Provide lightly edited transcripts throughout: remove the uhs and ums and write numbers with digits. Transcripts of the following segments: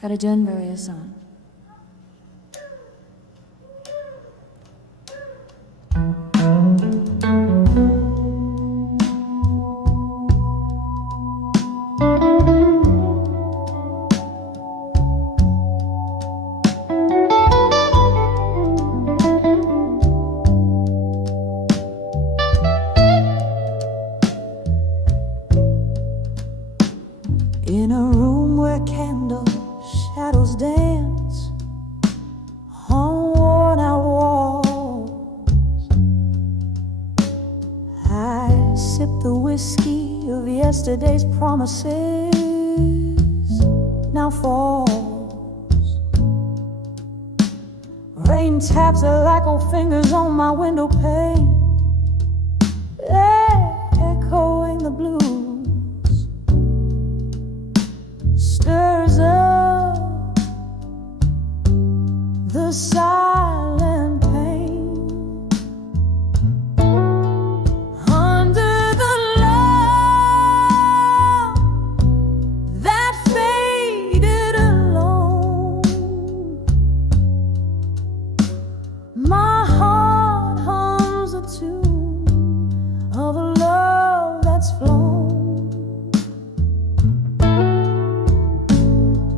가르전 variação. In a room where candle shadows dance on worn-out walls, I sip the whiskey of yesterday's promises now falls. Rain taps are like old fingers on my window pane, echoing the blues. Stirs up the silent pain under the love that faded alone. My heart hums a tune of a love that's flown.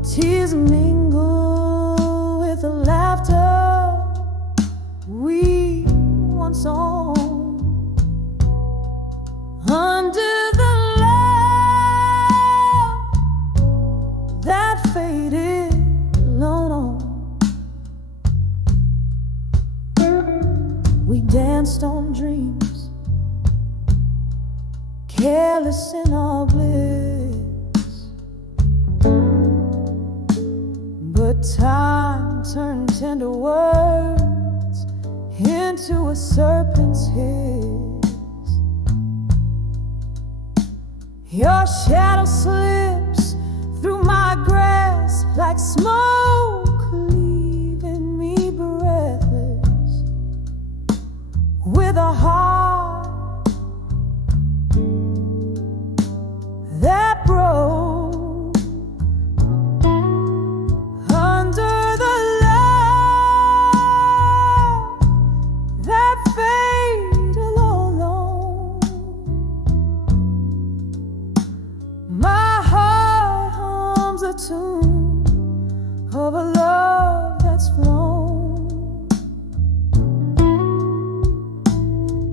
Tears mingle with the laughter we once owned. Under the love that faded alone. We danced on dreams, careless in our bliss. But time turned tender words into a serpent's hiss. Your shadow slips through my grasp like smoke, leaving me breathless with a heart that broke. Tune of a love that's flown.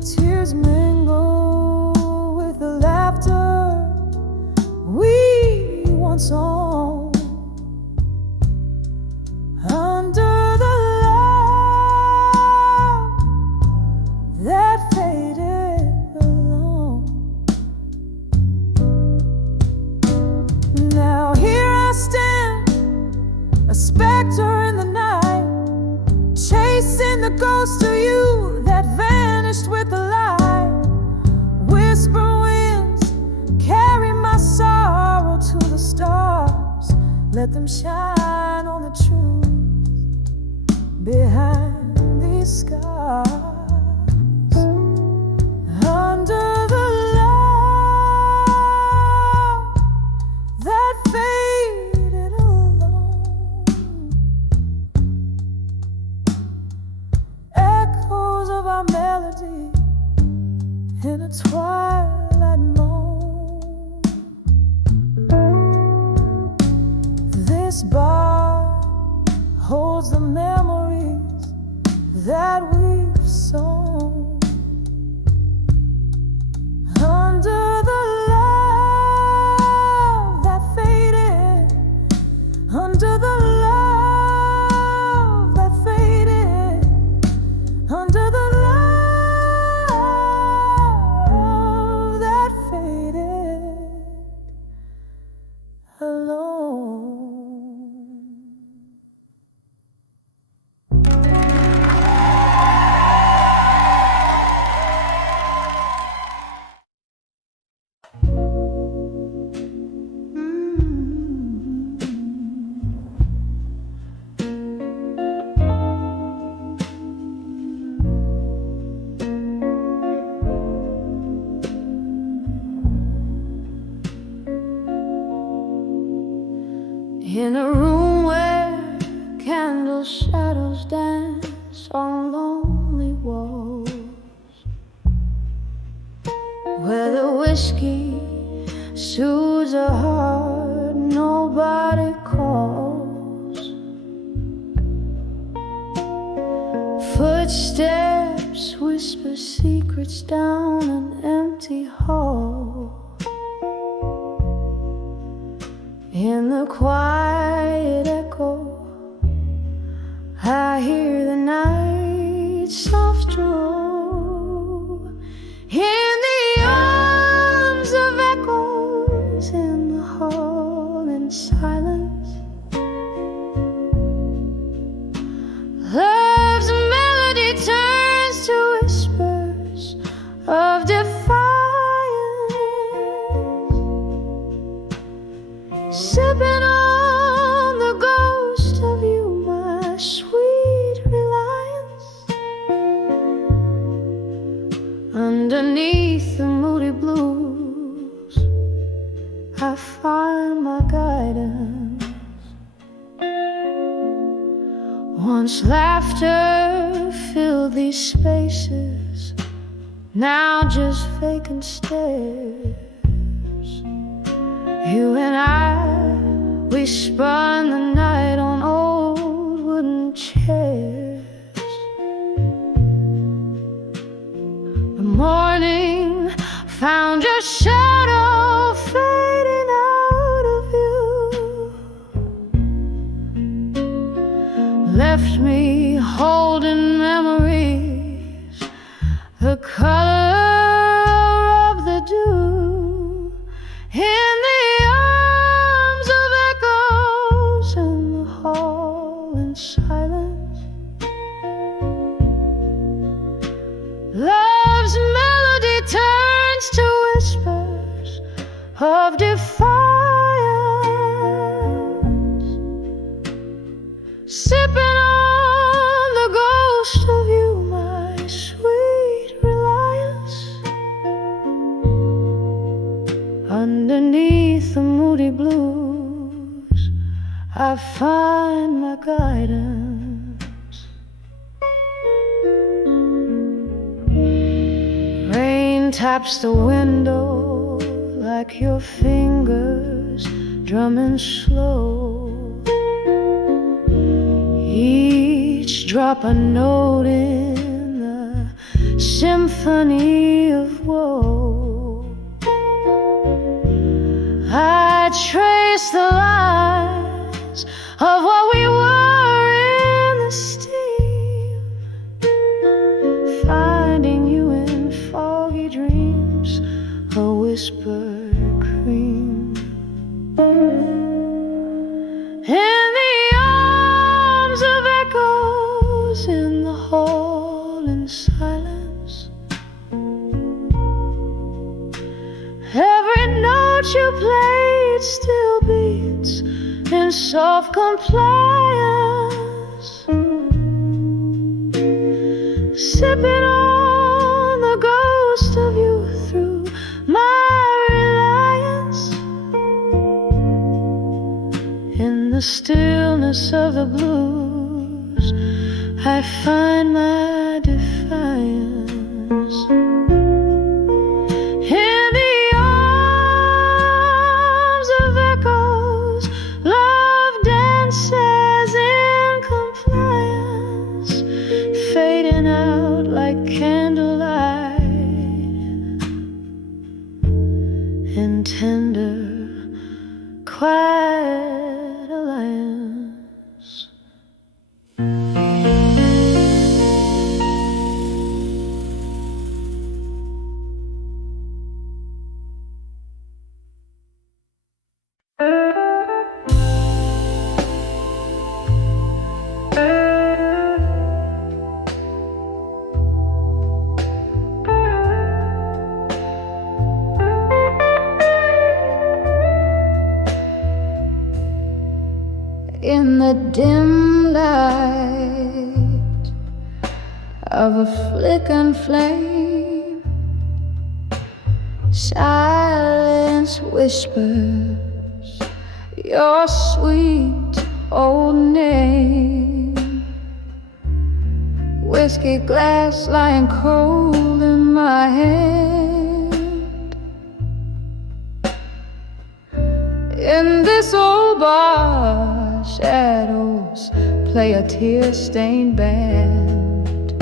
Tears mingle with the laughter we once owned. Under the love that faded alone. Now here I stand, a specter in the night, chasing the ghost of you that vanished with the light. Whisper winds carry my sorrow to the stars. Let them shine on the truth behind these scars. Under the love that faded alone. Echoes of our melody in a twilight moan. This bar holds the memories that we've sown. Under the love that faded, under the love that faded, under the love that faded alone. In a room room where candle shadows dance on lonely walls, where the whiskey soothes a heart nobody calls. Footsteps whisper secrets down an empty hall. In the quiet echo, I hear the night soft drawl. In the arms of echoes, in the hall, in silence, love's melody turns to whispers of defiance. Sipping on the ghost of you, my sweet reliance. Underneath the moody blues, I find my guidance. Once laughter filled these spaces, now just vacant stares. You and I, we spun the night on old wooden chairs. The morning found your shadow fading out of view, left me holding memories, the color of the dew. In the arms of echoes, in the hall, in silence, love's melody turns to whispers of defiance. Sipping on the ghost of you, my sweet reliance. Underneath the moody blues, I find my guidance. Rain taps the window like your fingers drumming slow. Each drop a note in the symphony of woe. I trace the lines of what we were in the steam, finding you in foggy dreams, a whispered cream. In the arms of echoes, in the hall, in silence, every note you played still beats in soft compliance. Sipping on the ghost of you through my reliance. In the stillness of the blues, I find my defiance. Candlelight in tender, quiet alliance. In the dim light of a flickering flame, silence whispers your sweet old whiskey glass lying cold in my hand. In this old bar, shadows play a tear-stained band.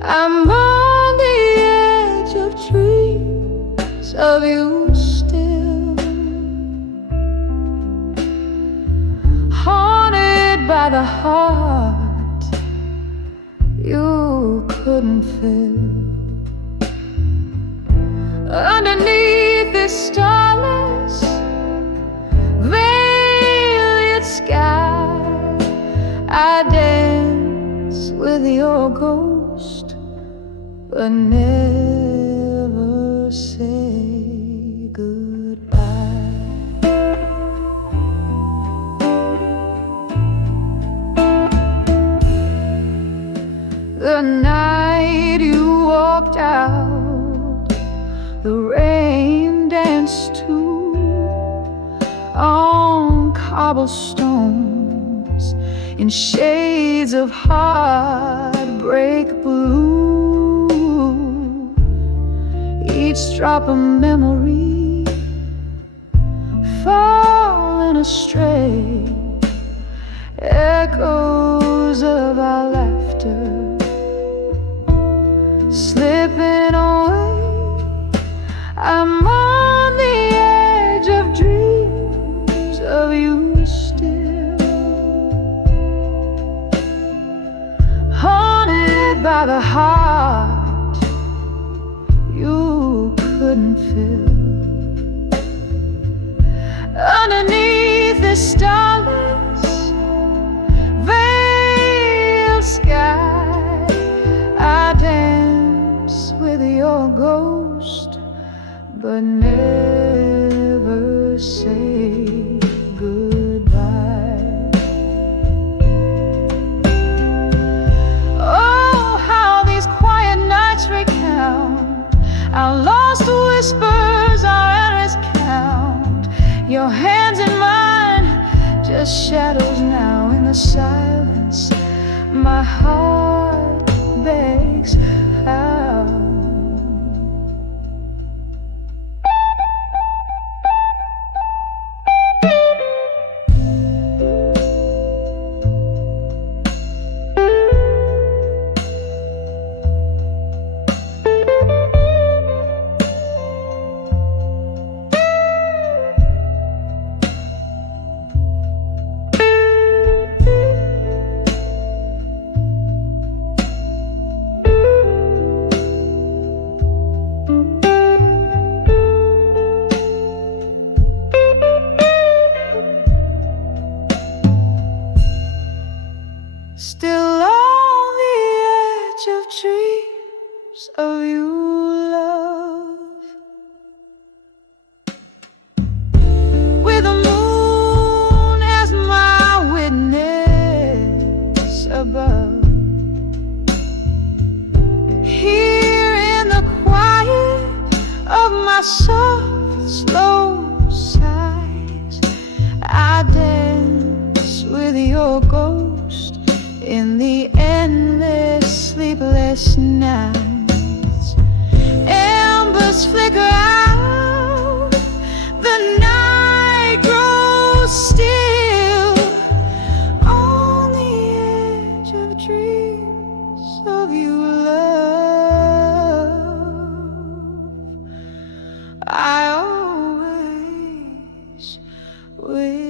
I'm on the edge of dreams of you still, haunted by the heart you couldn't fill. Underneath this starless, veiled sky, I dance with your ghost, but never say goodbye. The night you walked out, the rain danced too on cobblestones in shades of heartbreak blue. Each drop of memory falling astray, echoes of our laughter slipping away. I'm on the edge of dreams of you still, haunted by the heart you couldn't fill. Underneath the starless, veiled sky, I dance with your ghost, but never say goodbye. Oh, how these quiet nights recount our lost whispers, our endless count. Your hands in mine, just shadows now in the silence. My heart begs out. Still on the edge of dreams of you, love, with the moon as my witness above. Here in the quiet of my soft, slow sighs, I dance with your ghost in the endless sleepless nights. Embers flicker out, the night grows still. On the edge of dreams of you, love, I always will.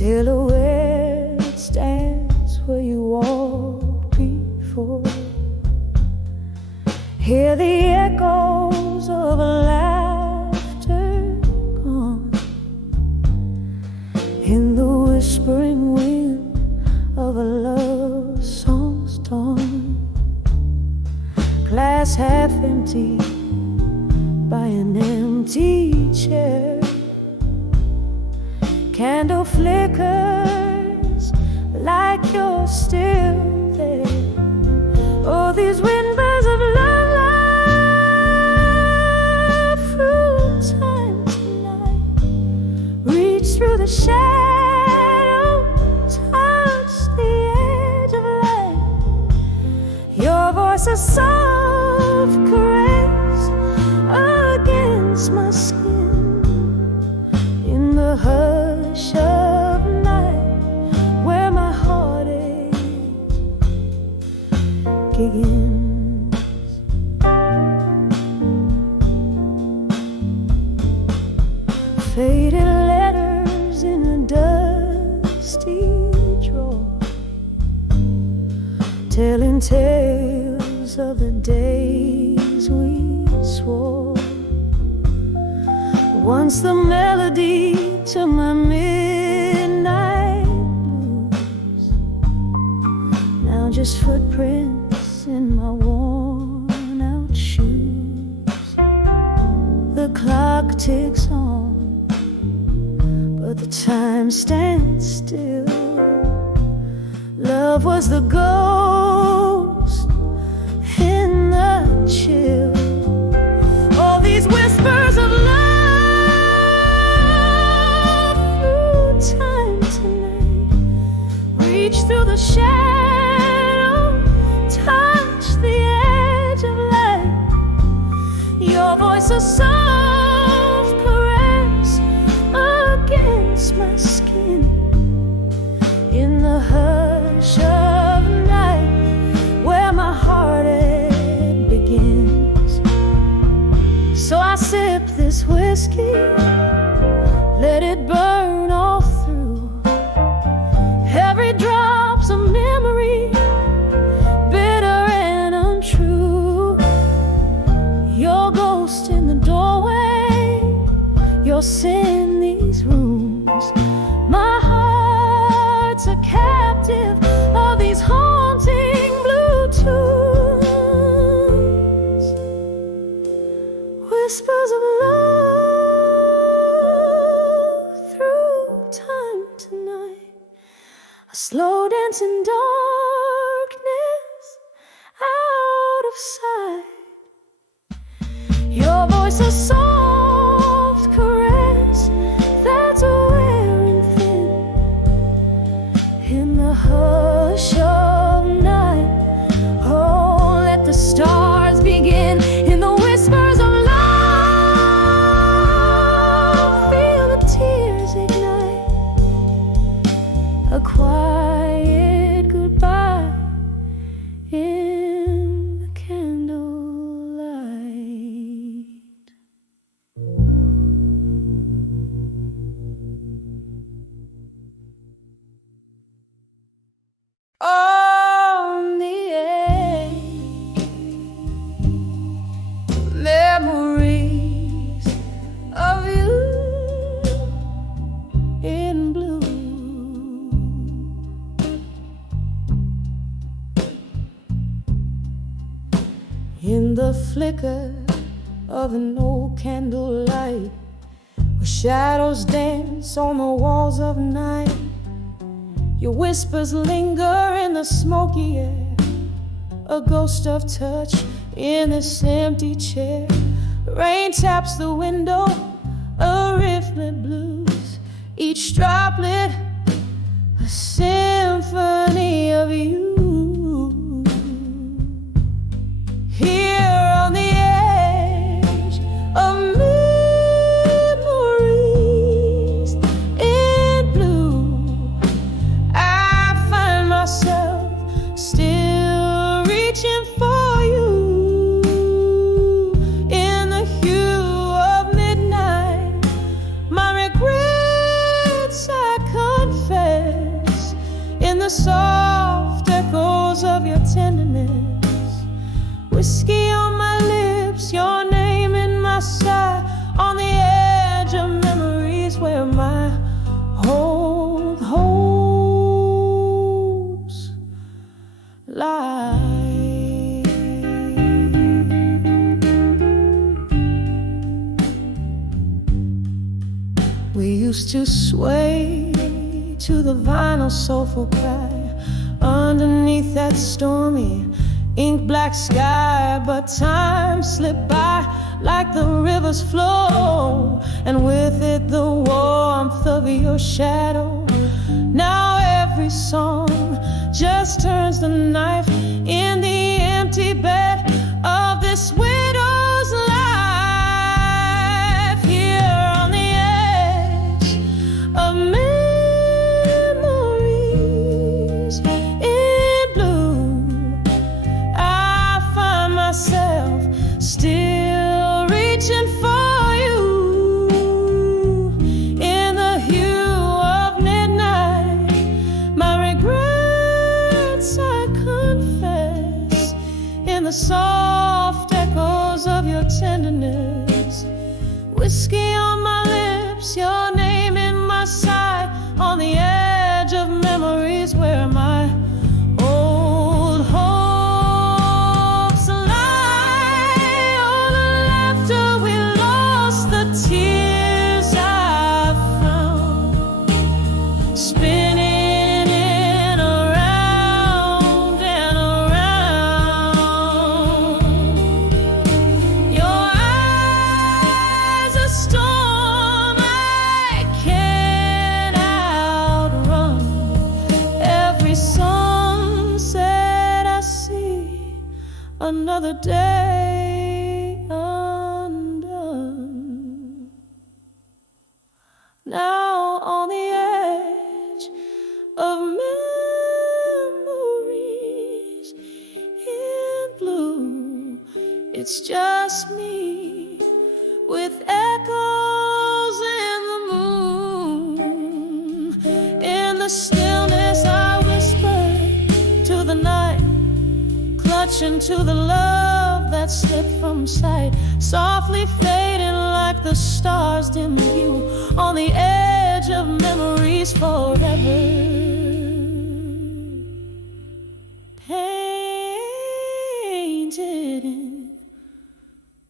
silhouette stands where you walked before. Hear the echoes of a laughter gone in the whispering wind of a love song's dawn. Glass half empty by an empty chair. Candle flickers like you're still there. Oh, these whispers of love through time tonight. Reach through the shadow, touch the edge of light. Your voice a soft caress against my skin in the hush of night where my heartache begins. Faded letters in a dusty drawer, telling tales of the days we swore. Once the melody to my midnight blues, now just footprints in my worn out shoes. The clock ticks on, but the time stands still. Love was the ghost in the chill. All these whispers of love time tonight. Reach through the shadow, touch the edge of light. Your voice a soft caress against my skin in the hush of night where my heartache begins. So I sip this whiskey, let it burn all through. Every drop's a memory, bitter and untrue. Your ghost in the doorway, your sin these rooms. My heart's a captive of these haunting blue tunes. Whispers of love through time tonight. A slow dance in darkness out of sight. Your voice a soft caress that's wearing thin in the hush of night. Oh, let the stars begin in the whispers of love. Feel the tears ignite, a quiet goodbye in the candlelight. On the edge, memories of you in blue. In the flicker of an old candlelight, where shadows dance on the walls of night. Your whispers linger in the smoky air, a ghost of touch in this empty chair. Rain taps the window, a rifflet blues, each droplet a symphony of you. Here on the edge of memories in blue, I find myself still reaching for you. In the hue of midnight, my regrets I soft echoes of your tenderness. Whiskey on my lips, your name in my sight, on the edge of memories where my old hopes lie. We used to sway to the vinyl soulful cry underneath that stormy ink black sky, but time slipped by like the river's flow, and with it the warmth of your shadow. Now every song just turns the knife in the empty bed of this widow's life. Here on the edge of memories in blue, I find myself still reaching for you. In the hue of midnight, my regrets I confess. In the soft echoes of your tenderness, whiskey on my lips, your name in my sight, on the edge of memories where my old hopes lie. All the laughter we lost, the tears I found, spinning in around and around. Your eyes a storm I can't outrun. Every sunset I see another day undone. Now on the edge of memories in blue, it's just me with echoes in the moon. In the stillness I whisper to the night, clutching to the love that slipped from sight, softly fading like the stars dim view on the edge of memories forever. Painted in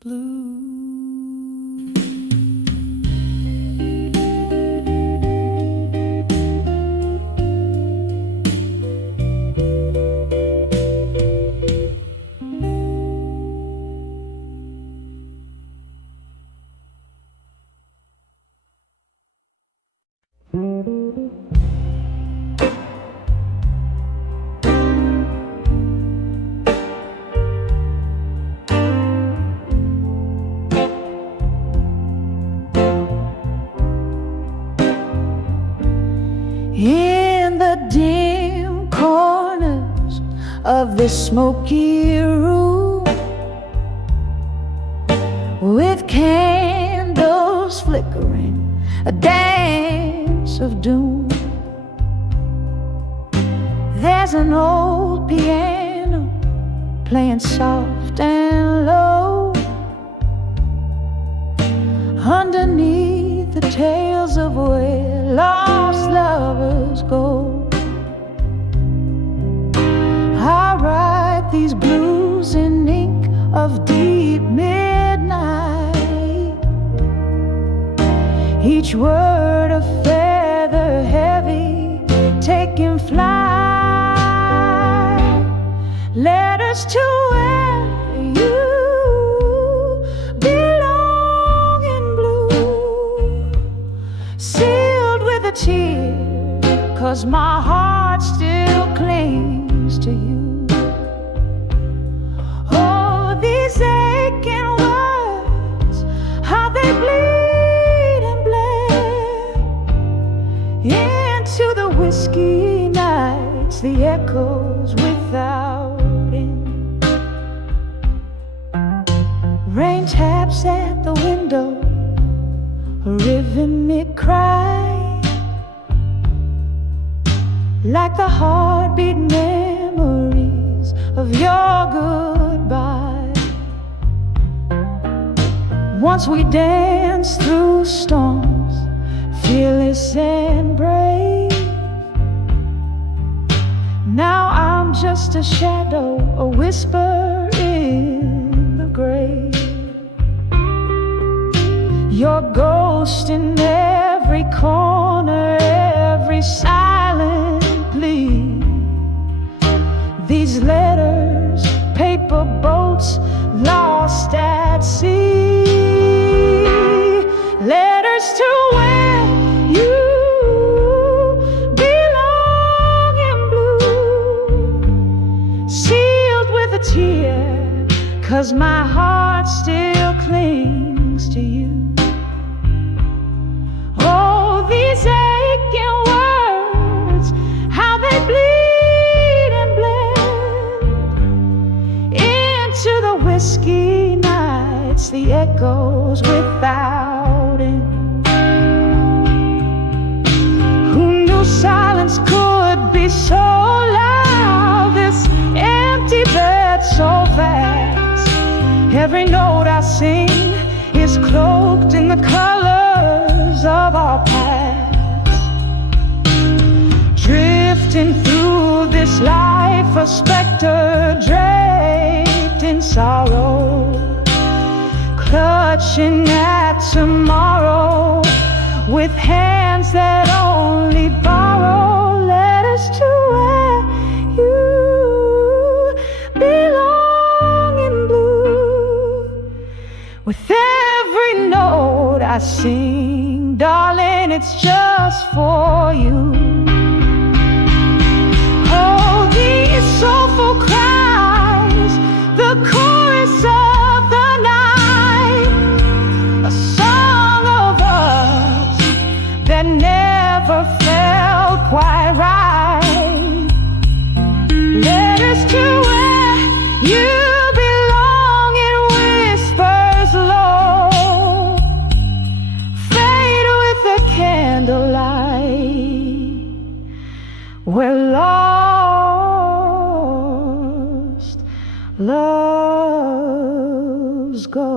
blue. In the dim corners of this smoky room, with candles flickering, a dance of doom, there's an old piano playing soft and low. Underneath the tales of where lost lovers go, I write these blues in ink of deep midnight, each word a feather heavy, taking flight. Letters to where you belong in blue, sealed with a tear, 'cause my heart still clings to you. Oh, these aching words, how they bleed and bled into the whiskey nights, the echoes without end. Rain taps at the window, a rhythmic cry, like the heartbeat memories of your goodbye. Once we danced through storms, fearless and brave. Now I'm just a shadow, a whisper in the grave. Your ghost in every corner, every silent plea. These letters, paper boats lost at sea. Letters to where you belong in blue, sealed with a tear, 'cause my heart still clings to you. Oh, these aching words, how they bleed and blend into the whiskey nights, the echoes without end. Who knew silence could be so loud, this empty bed so vast? Every note I sing is cloaked in the colors of our past. Drifting through this life, a specter draped in sorrow, clutching at tomorrow with hands that only borrow. Letters to where you belong in blue. With every note I sing, darling, it's just for you. Oh, these soulful cries, the chorus of the night, a song of us that never felt quite right. Letters to where you belong in whispers low, fade with the candlelight, where lost loves go.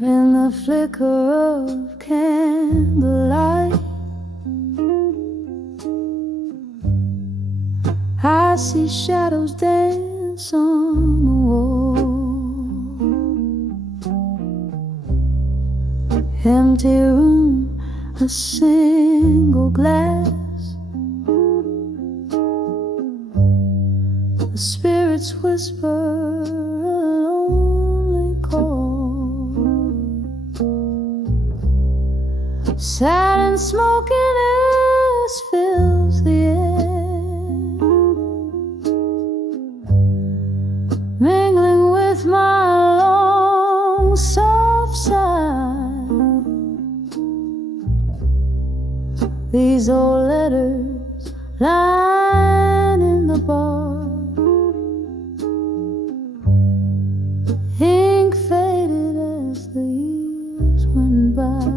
In the flicker of candlelight, I see shadows dance on the wall. Empty room, a single glass, the spirits whisper a lonely call. Sad and smokiness fills the air, mingling with my long soft sigh. These old letters lying in the bar, ink faded as the years went by.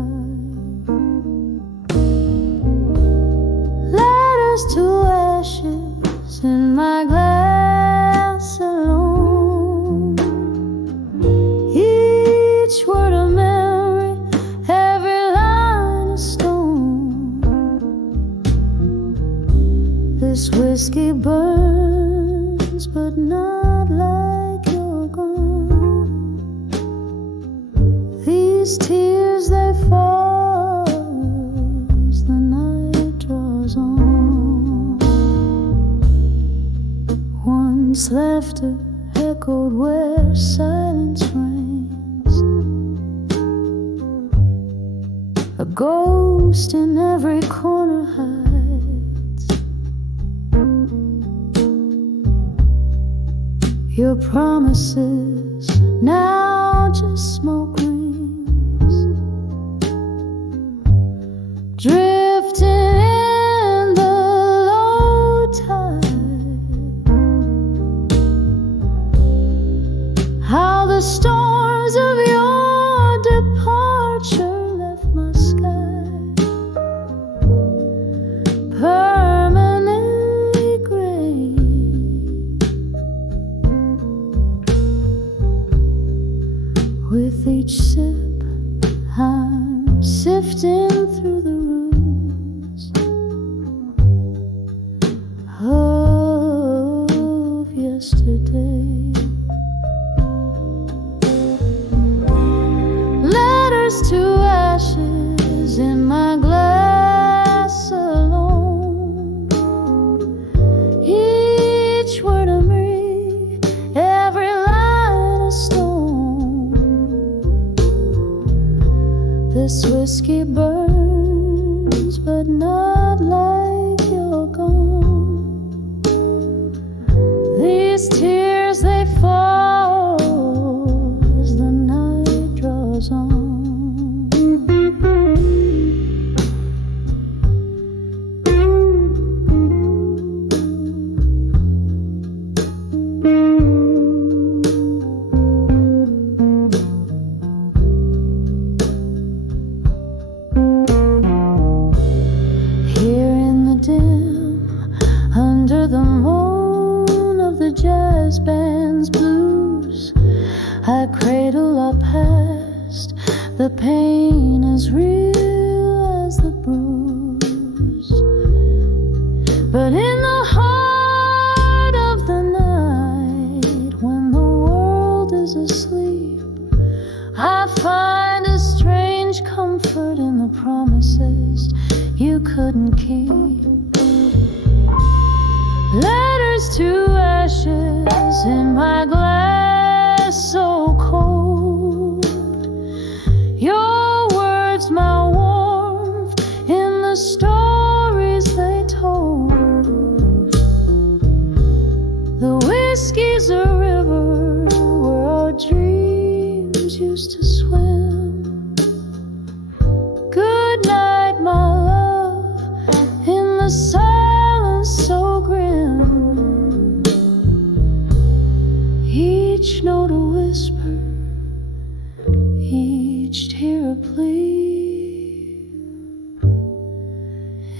Letters to ashes in my glass alone, each word a memory, every line a stone. This whiskey burns, but not like you're gone. These tears, they fall as the night draws on. Once laughter echoed where silence reigns, a ghost in every corner hides. Your promises now just smoke rings, storms of your departure left my sky permanently gray. With each sip, I'm sifting through the ruins of yesterday. Letters to ashes in my glass alone. Each word a memory, every line a stone. This whiskey burns, but not like you're gone. These tears, they fall as the night draws on. Here in the dim, under the moan of the jazz band's blues, I cradle our past. The pain as real as the bruise. But in the heart of the night, when the world is asleep, I find a strange comfort in the promises you couldn't keep. Letters to ashes in my glass so cold. Your words, my warmth in the stories they told. The whiskey's a river where our dreams used to swim. Good night, my love, in the silence so grim. Each note a whisper, each tear a plea.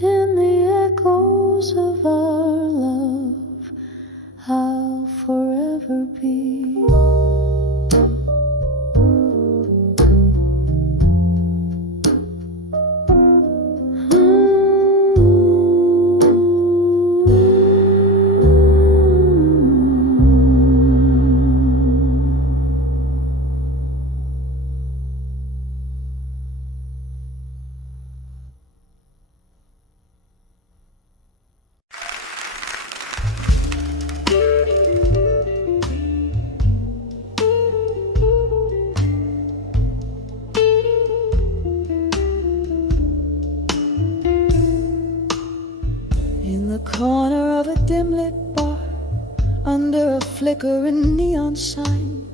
In the echoes of our love, I'll forever be. In the corner of a dim-lit bar, under a flickering neon sign,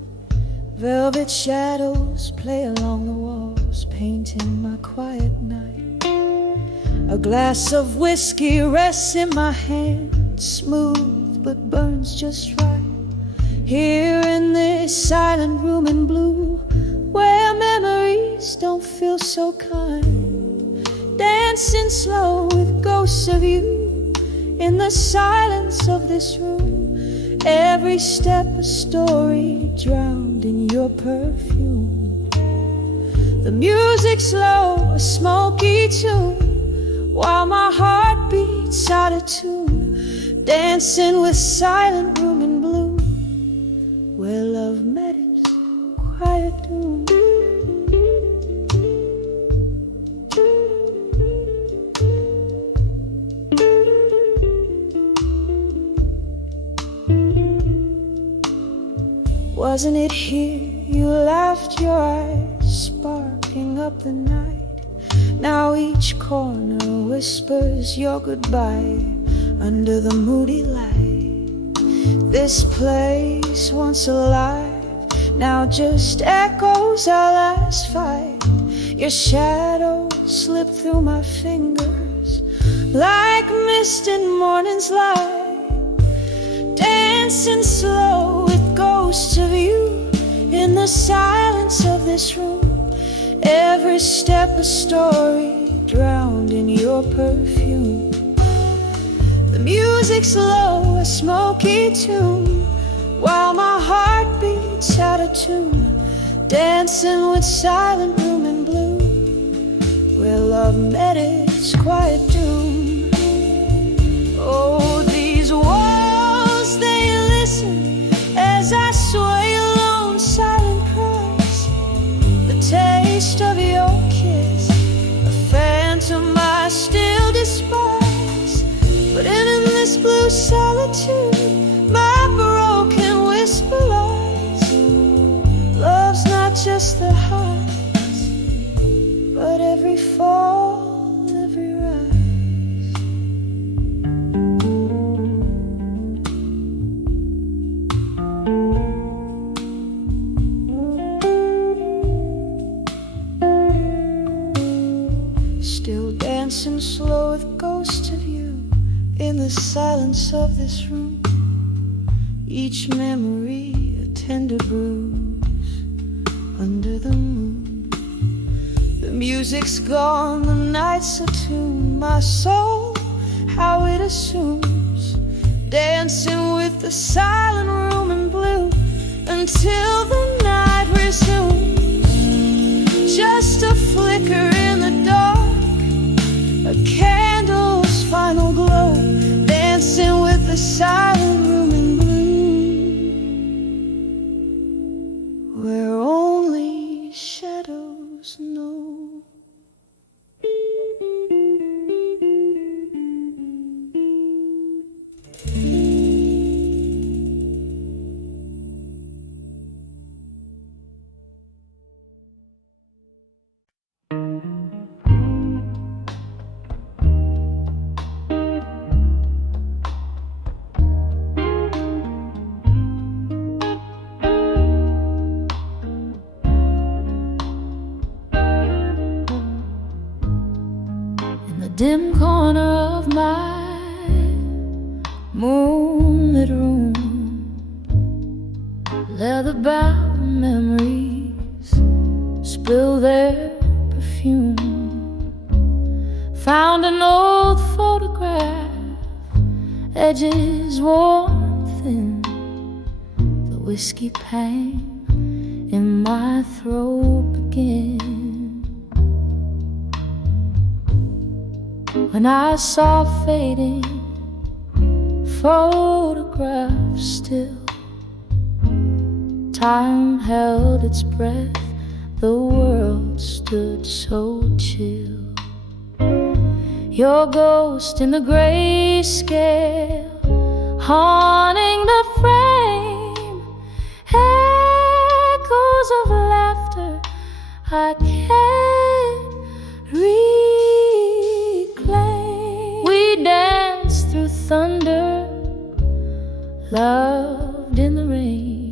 velvet shadows play along the walls, painting my quiet night. A glass of whiskey rests in my hand, smooth but burns just right. Here in this silent room in blue, where memories don't feel so kind, dancing slow with ghosts of you. In the silence of this room, every step a story drowned in your perfume. The music's slow, a smoky tune, while my heart beats out of tune, dancing with silent room in bloom, where love met its quiet doom. Wasn't it here you laughed, your eyes sparking up the night? Now each corner whispers your goodbye under the moody light. This place once alive, now just echoes our last fight. Your shadow slipped through my fingers like mist in morning's light, dancing slow with ghosts of you. In the silence of this room, every step a story drowned in your perfume. The music's low, a smoky tune, while my heart beats out of tune, dancing with silent room and blue, where love met its quiet doom. Oh, these walls, they listen as I sway alone, silent cries. The taste of your kiss, a phantom I still despise. But in this blue solitude, my broken whisper lies. Love's not just the highs, but every fall, every rise. Still dancing slow with ghosts of you in the silence of this room. Each memory a tender bruise under the moon. The music's gone, the night's attuned. My soul, how it assumes, dancing with the silent room in blue, until the night resumes. Just a flicker in the dark, a candle's final glow, dancing with the silent room in blue, where only shadows know. Dim corner of my moonlit room, leather-bound memories spill their perfume. Found an old photograph, edges worn thin, the whiskey pain in my throat begins. When I saw fading photographs still, time held its breath, the world stood so chill. Your ghost in the grayscale, haunting the frame, echoes of laughter I can't reclaim. We danced through thunder, loved in the rain,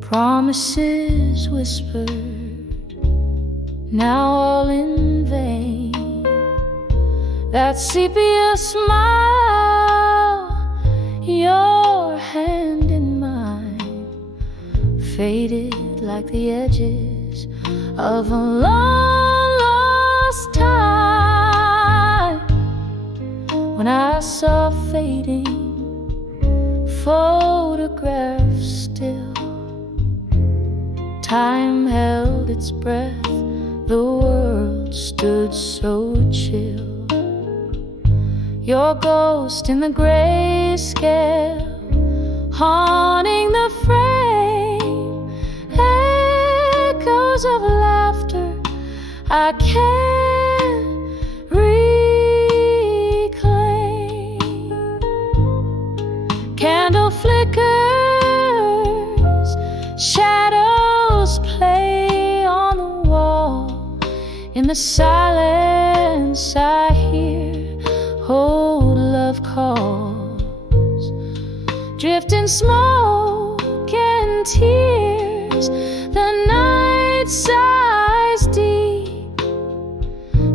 promises whispered, now all in vain. That sepia smile, your hand in mine, faded like the edges of a long lost time. When I saw fading photographs still, time held its breath, the world stood so chill. Your ghost in the grayscale, haunting the frame, echoes of laughter I can't reclaim. Candle flickers, shadows play on the wall. In the silence I hear old love calls, drifting smoke and tears. The night sighs deep,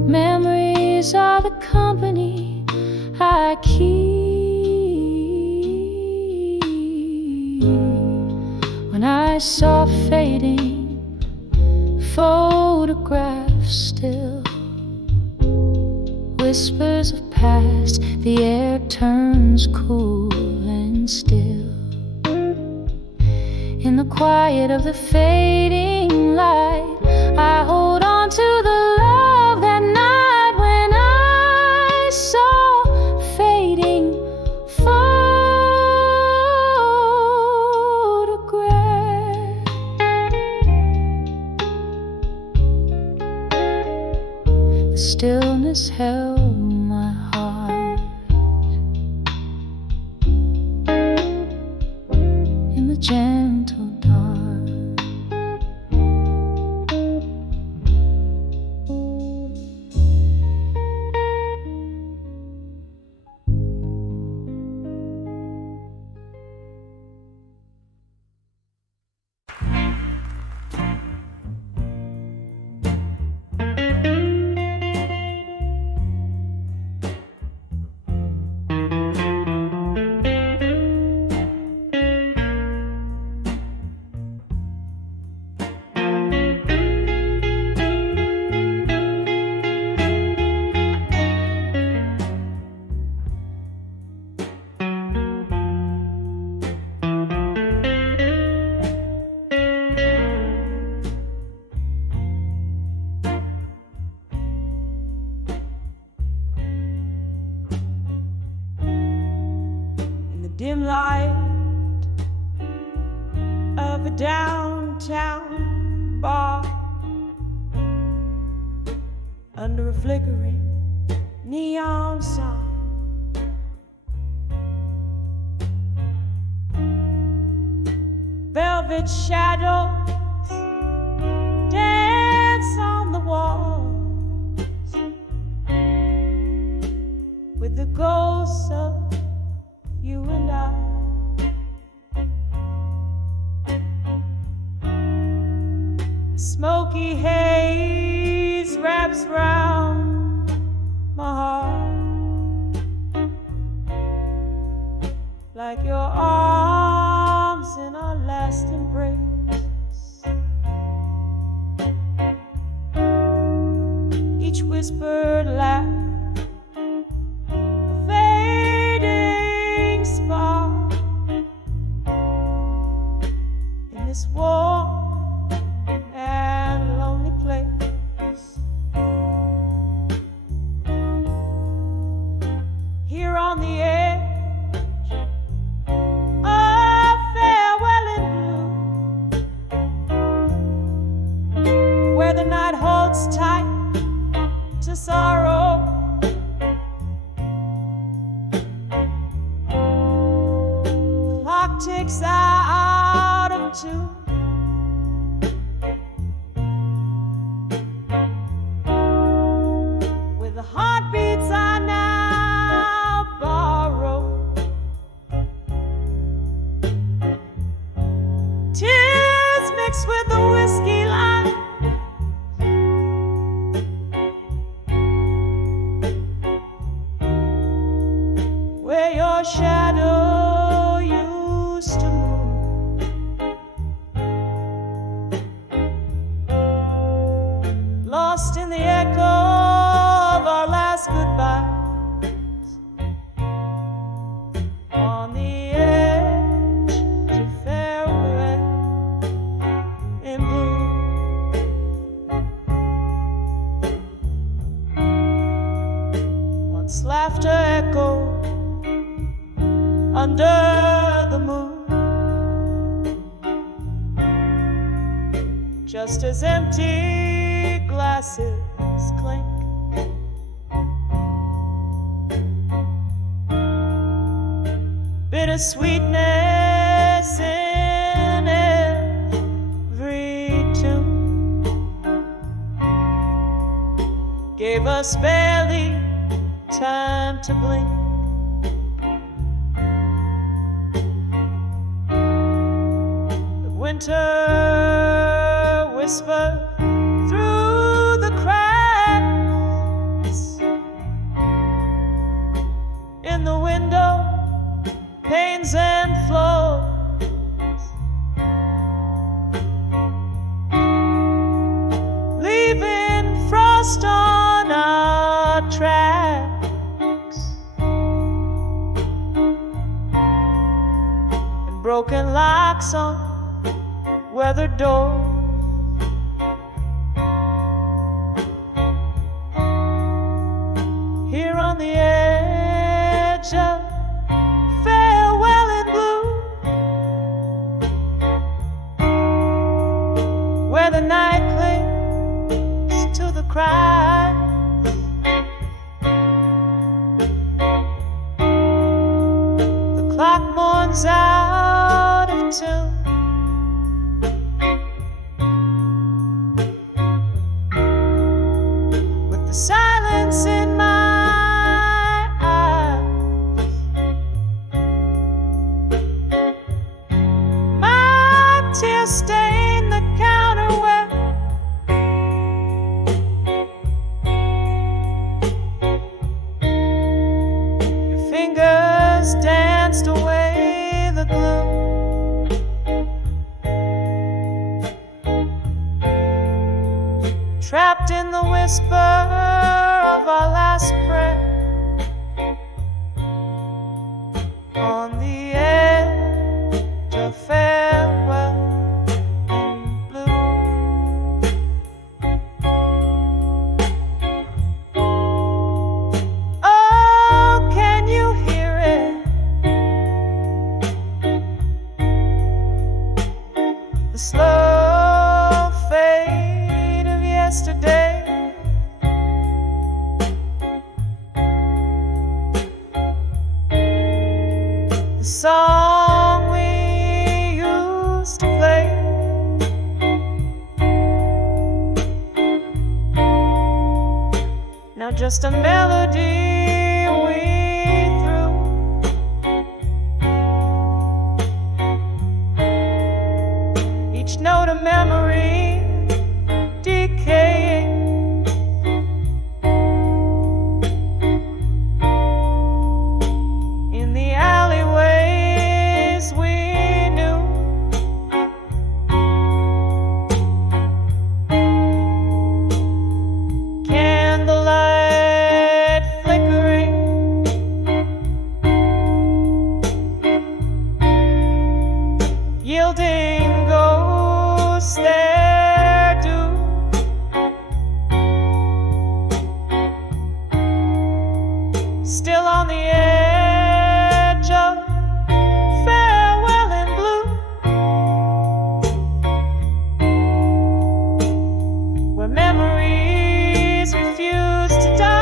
memories are the company I keep. When I I saw fading photographs still, whispers of past, the air turns cool and still. In the quiet of the fading light, I hold on to the love that night when I saw fading photographs. The stillness held my heart in the gentle dark. Dim light of a downtown bar, under a flickering neon sign, velvet shadows dance on the walls with the ghosts of you and I. Smoky haze wraps round my heart like your arms in our last embrace. Each whispered laugh, this warm and lonely place. Here on the edge of farewell in blue, where the night holds tight to sorrow, clock ticks out of tune. With the heartbeats I now borrow, tears mixed with the whiskey line, where your shadow used to move. Lost in the echo of our last goodbyes, on the edge to farewell in blue. Once laughter echoed under the moon, just as empty glasses clink. Bittersweetness in every tune gave us barely time to blink. The winter whispered through the cracks in the window panes and floors. tracks and broken locks on weathered doors. Here on the edge of farewell in blue, where the night clings to the cry, the clock mourns out of tune. With the silence in my tears stain the counter where your fingers danced away the gloom. Trapped in the whisper of our last prayer on the edge of farewell. The slow fade of yesterday, the song we used to play, now just a melody we threw. Each note a memory decaying, in the alleyways we knew. Candlelight flickering, yielding ghosts their due. Still on the edge of farewell in blue, where memories refuse to die.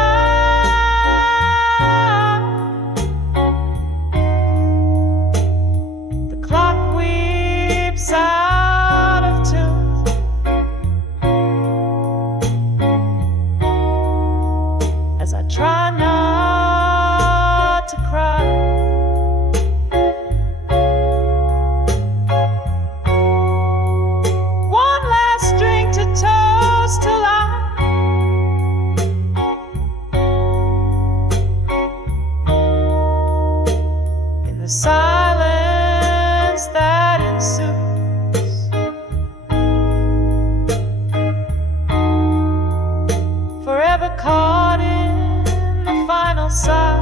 The clock weeps out of tune, as I try not to cry. One last drink to toast to life, in the silence that ensues. Forever caught in the final sigh,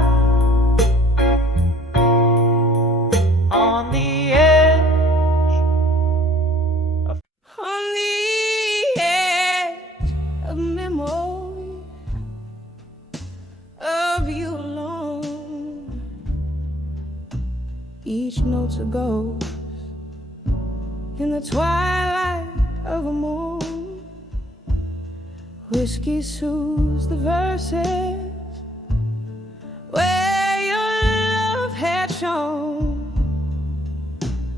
on the edge of memory of you alone. Each note's a ghost in the twilight of a moon. Whiskey soothes the verses where your love had shone.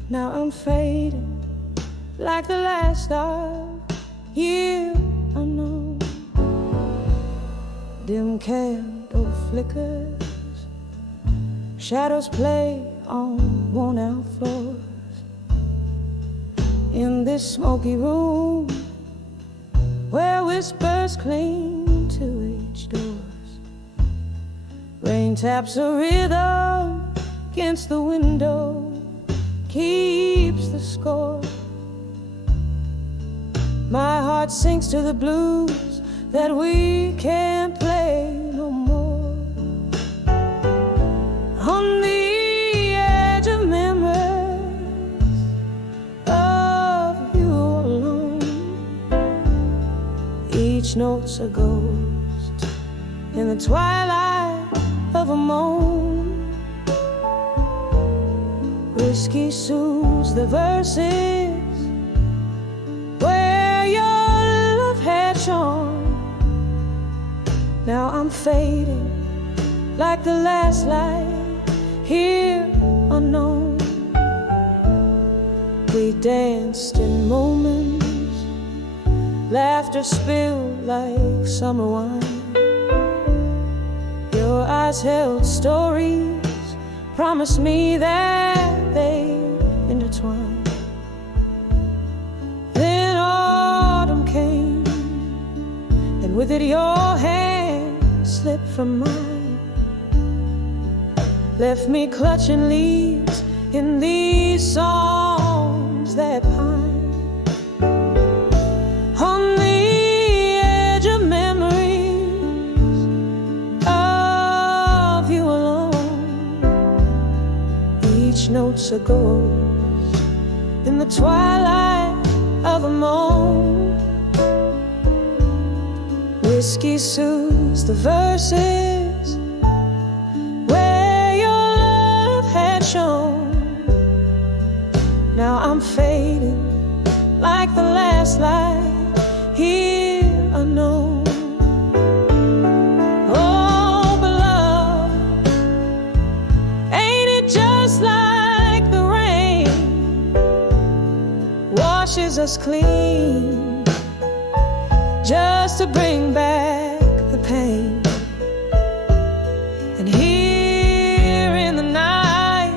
Now I'm fading like the last star you unknown. Dim candle flickers, shadows play on worn out floors. In this smoky room where whispers cling to each doors, rain taps a rhythm against the window, keeps the score. My heart sinks to the blues that we can't play no more. Each note's a ghost in the twilight of a moan. Whiskey soothes the verses where your love had shone. Now I'm fading like the last light here unknown. We danced in moments, laughter spilled like summer wine. Your eyes held stories, promised me that they intertwine. Then autumn came, and with it your hand slipped from mine, left me clutching leaves in these songs that pine. On the edge of memories of you alone, each note's a ghost in the twilight of a moan. Whiskey soothes the verses where your love had shone. Now I'm fading like the last light here unknown. Oh, but love, ain't it just like the rain washes us clean just to bring back the pain? And here in the night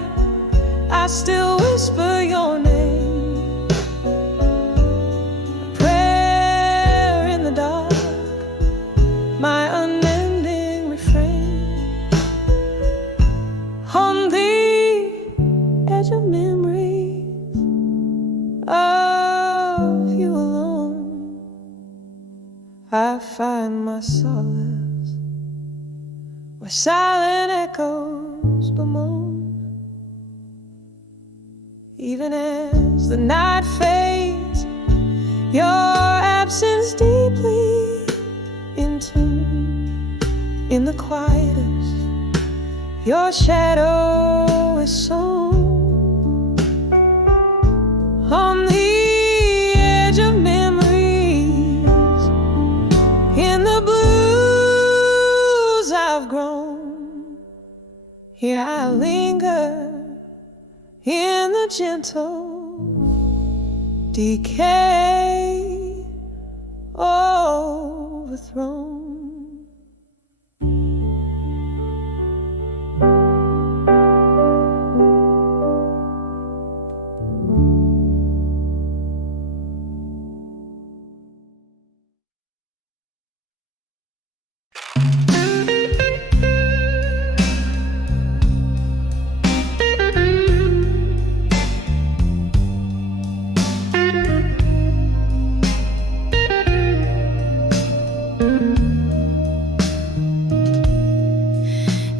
I still whisper your name, a prayer in the dark, my unending refrain. On the edge of memories of you alone, I find my solace where silent echoes bemoan. Even as the night fades, your absence deeply in tune. In the quietest, your shadow is sown. On the edge of memories, in the blues I've grown, here I linger in the gentle decay overthrown.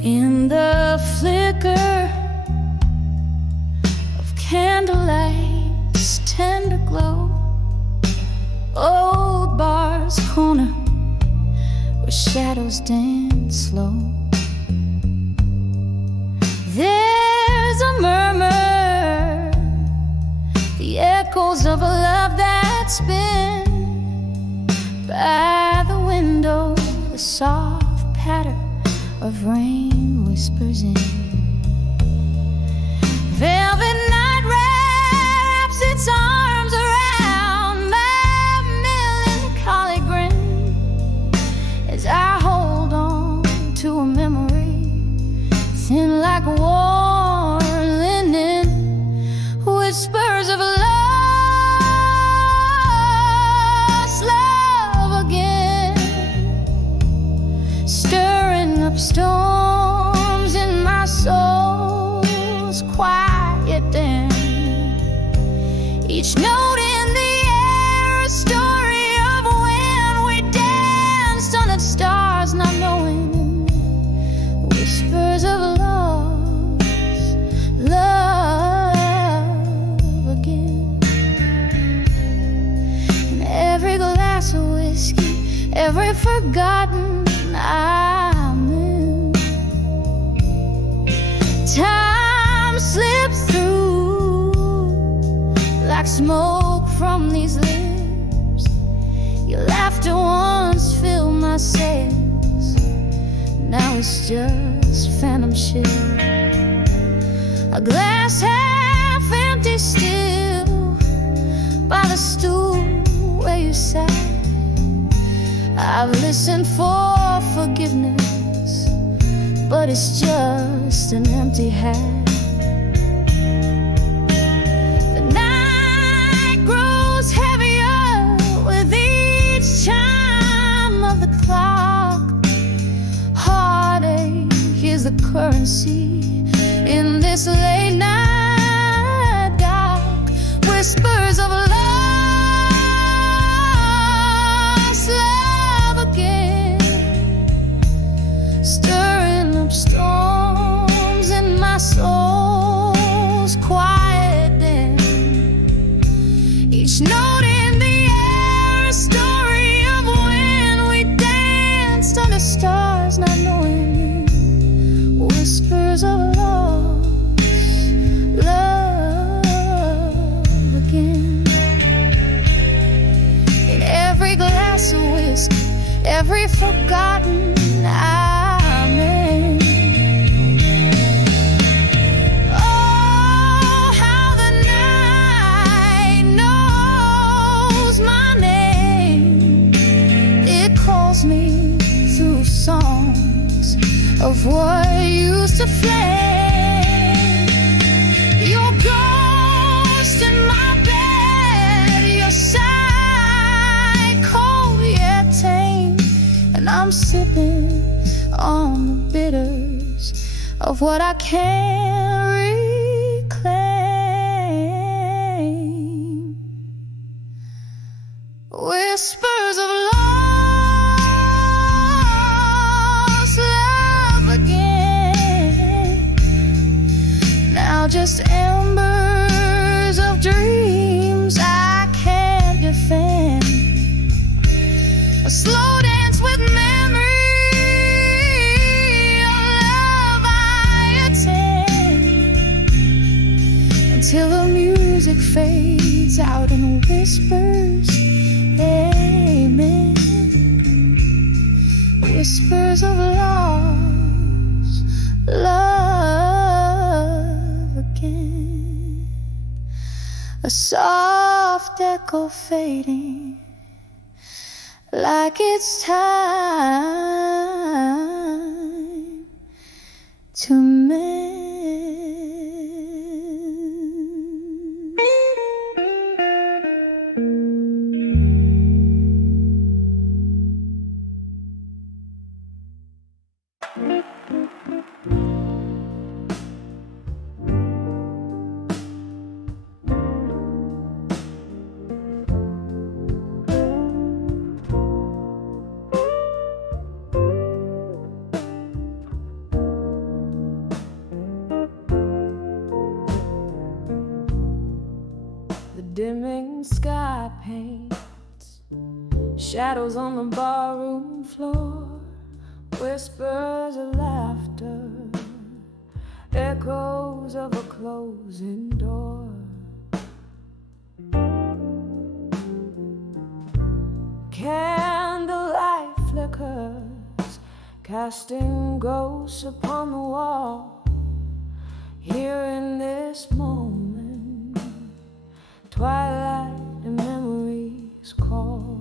In the flicker of candlelight's tender glow, old bar's corner where shadows dance slow, there's a murmur, the echoes of a love that's been by the window, the soft patter of rain whispers in. Velvet night wraps its arms around my melancholy grin as I hold on to a memory thin like warm linen, whispers of lost love again, stirring up storms in my soul's quiet den. Each note in the air, a story of when we danced under stars, not knowing, whispers of love again. And every glass of whiskey, every forgotten I'm in. Time slips through like smoke from these lips. Your laughter once filled my sails, now it's just phantom ship. A glass half empty still by the stool where you sat. I've listened for forgiveness, but it's just an empty hat. The night grows heavier with each chime of the clock. Heartache is the currency in this late night dark. Whispers of lost love again, stirring up storms in my soul's quiet den. Each note in the air, a story of when we danced under stars, not knowing. Whispers of lost love again. In every glass of whiskey, every forgotten I'm in. Oh, how the night knows my name. It calls me through songs of what used to flame. Your ghost in my bed, your side cold yet tame, and I'm sipping on the bitters of what I can't reclaim. Whispers of just embers of dreams I can't defend. A slow dance with memory, a love I attend, until the music fades out and whispers, amen. Whispers of lost love again. A soft echo fading, like it's time to mend. Dimming sky paints shadows on the barroom floor, whispers of laughter, echoes of a closing door. Candlelight flickers, casting ghosts upon the wall. Here in this moment, twilight and memories call.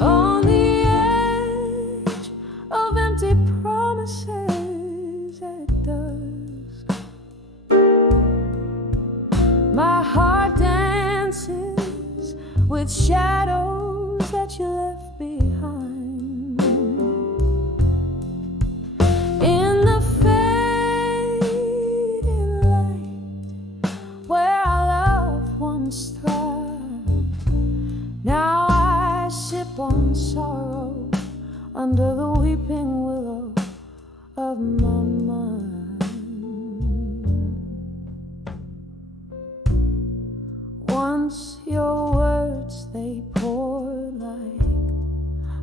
On the edge of empty promises at dusk, my heart dances with shadows that you left behind. In the fading light where our love once thrived, now I sip on sorrow under the weeping willow of my mind. Once your words words they poured like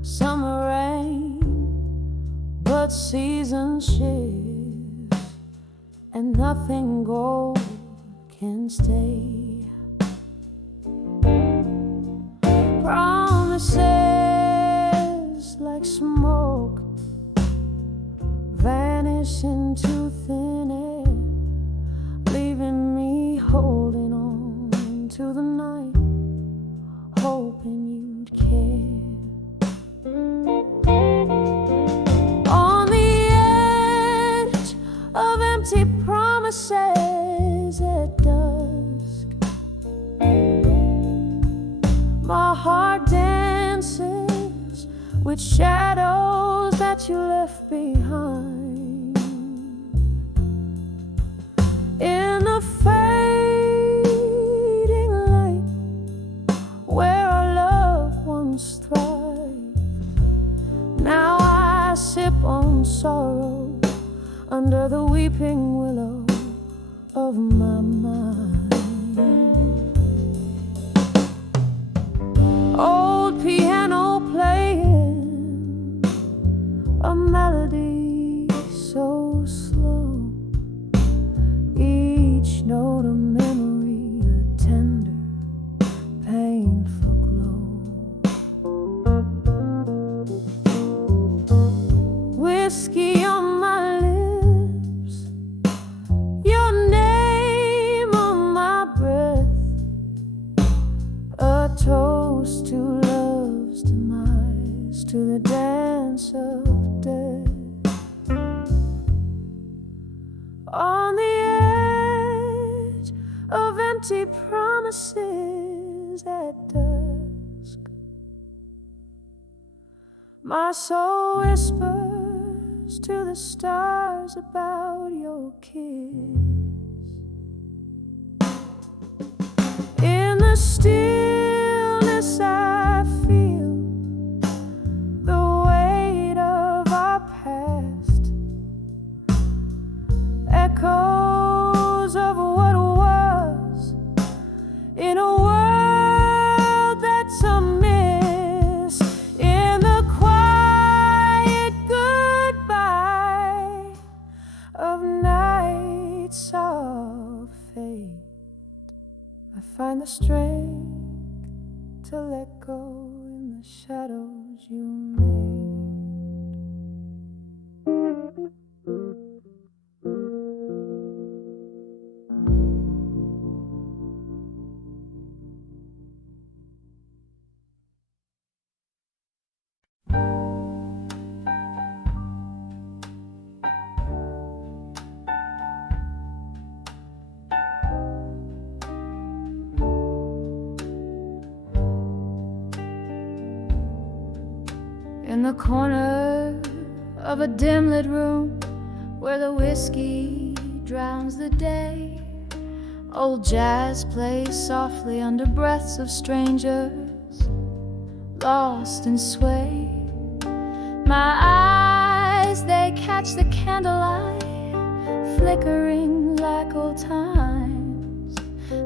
summer rain, but seasons shift and nothing gold can stay. Promises like smoke vanish into thin air, leaving me holding on to the night, hoping you'd care. On the edge of empty promises at dusk, my heart dances with shadows that you left behind. In the fading light where our loved ones thrive, now I sip on sorrow under the weeping willow of my mind. Old piano playing a melody so slow, each note a memory, a tender, painful glow. Whiskey on my lips, your name on my breath, a toast to love's demise, to the dance of death. On the edge of empty promises at dusk, my soul whispers to the stars about your kiss. In the stillness I feel the weight of our past, echoes of what was, in a world that's amiss. In the quiet goodbye of nights of fate, I find the strength to let go in the shadows you made. In the corner of a dim-lit room where the whiskey drowns the day, old jazz plays softly under breaths of strangers, lost in sway. My eyes, they catch the candlelight flickering like old times.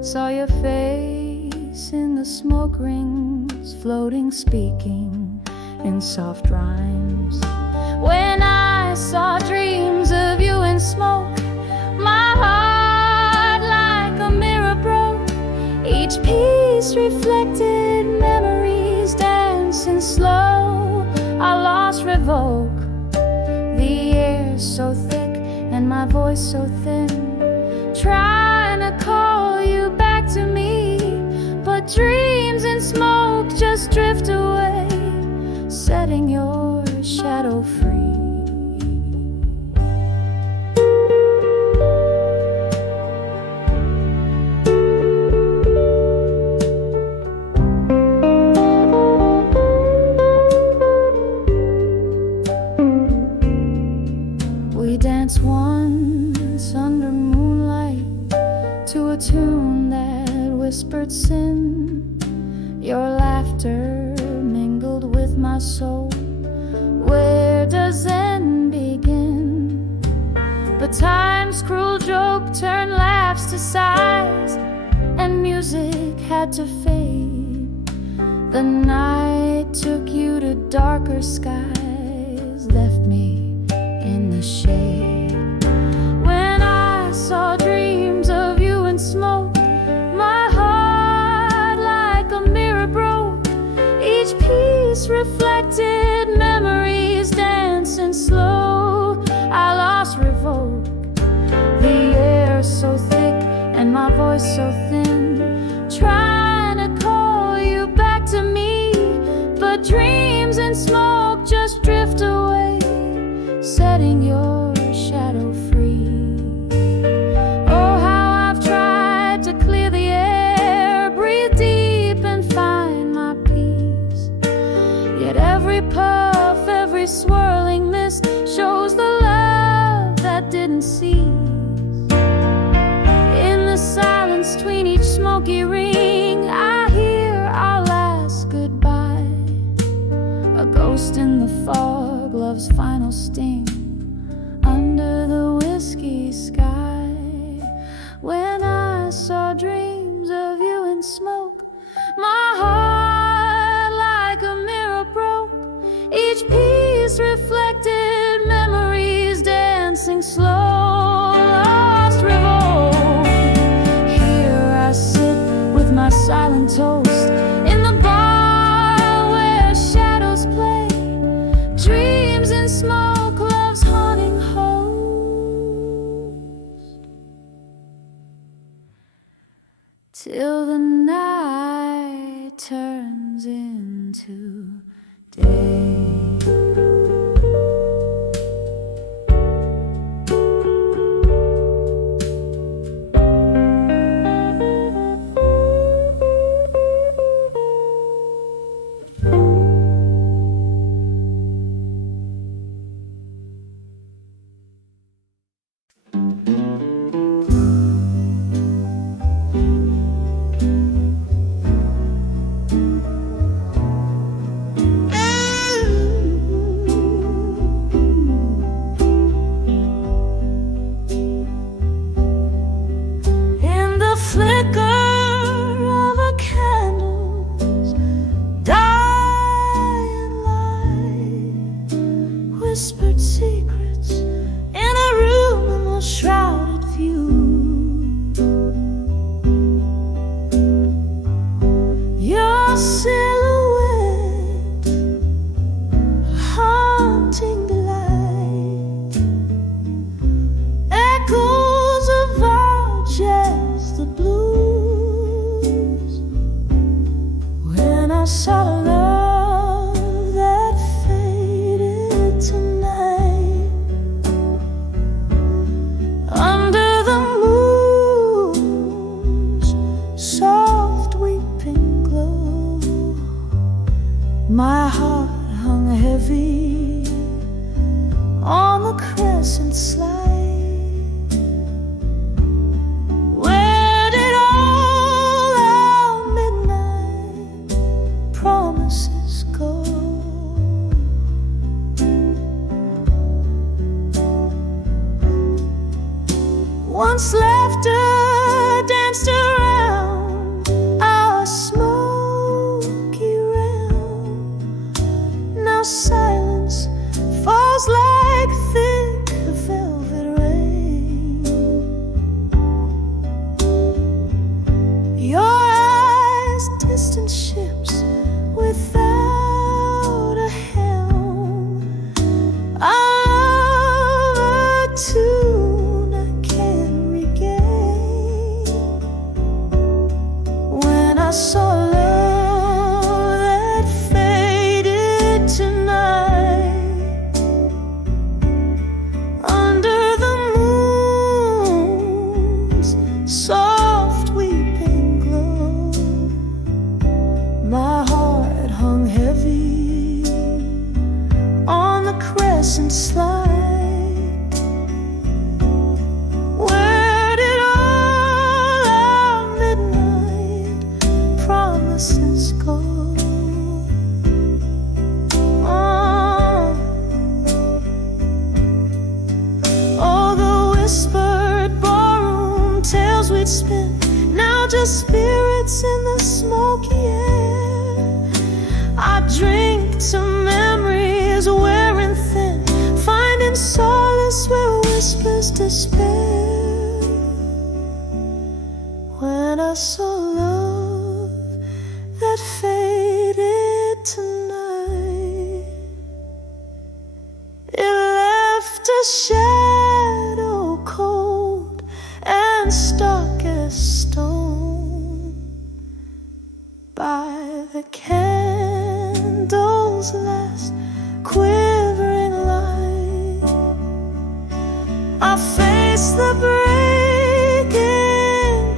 Saw your face in the smoke rings, floating, speaking in soft rhymes. When I saw dreams of you in smoke, my heart like a mirror broke. Each piece reflected memories dancing slow. Our loss revoke. The air so thick and my voice so thin, trying to call you back to me, but dreams and smoke just drift away, setting your shadow free. We danced once under moonlight to a tune that whispered sin. Your laughter mingled with my soul. Where does end begin? But time's cruel joke turned laughs to sighs, and music had to fade The night took you to darker skies, left me in the shade. When I saw dreams of you in smoke, my heart like a mirror broke. Each piece reflected memories dancing slow. I lost revolt, the air so thick and my voice so thin, trying to call you back to me, but dreams and smoke just drift away, setting your shadow free. Oh, how I've tried to clear the air, breathe deep and find my peace, yet every puff, every swirling mist shows the love that didn't cease. In the silence between each smoky ring, I hear our last goodbye, a ghost in the fog, love's final sting, under the whiskey sky. When I saw dreams of you in smoke, my heart like a mirror broke. Each piece reflected memories dancing slow, lost revolt. Here I sit with my silent toast in the bar where shadows play, dreams and smoke, love's haunting host, till the night turns into day. Whispered secrets in a room in the shrouded view. Your silhouette, a haunting delight, echoes of our jazz, the blues. When I saw the love that faded tonight, under the moon's soft weeping glow, my heart hung heavy on the crescent slide. Where did all our midnight promises go? Once laughter danced around our smoky realm, now silence falls like thick velvet rain. Your eyes, distant ships without a helm, our tune I can't regain. When I saw love that faded tonight, under the moon's soft weeping glow, my heart hung heavy on the crescent slide. Where did all our midnight promises go? Oh, the whispered ballroom tales we'd spin, now just spirits in the smoky air. into memories wearing thin, finding solace where whispers despair. When I saw love that faded tonight, it left a shadow cold and stark as stone by the candle's last quivering light. I face the breaking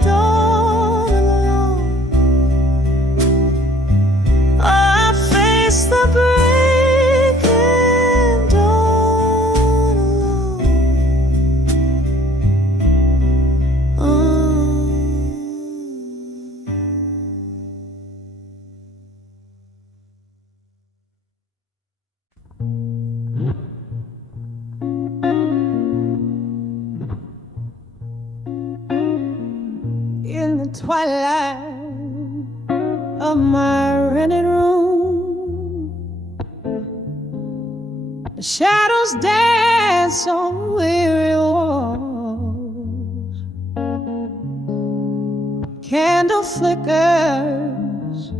dawn alone. I face the breaking dawn alone. In the twilight of my rented room, the shadows dance on weary walls. Candle flickers,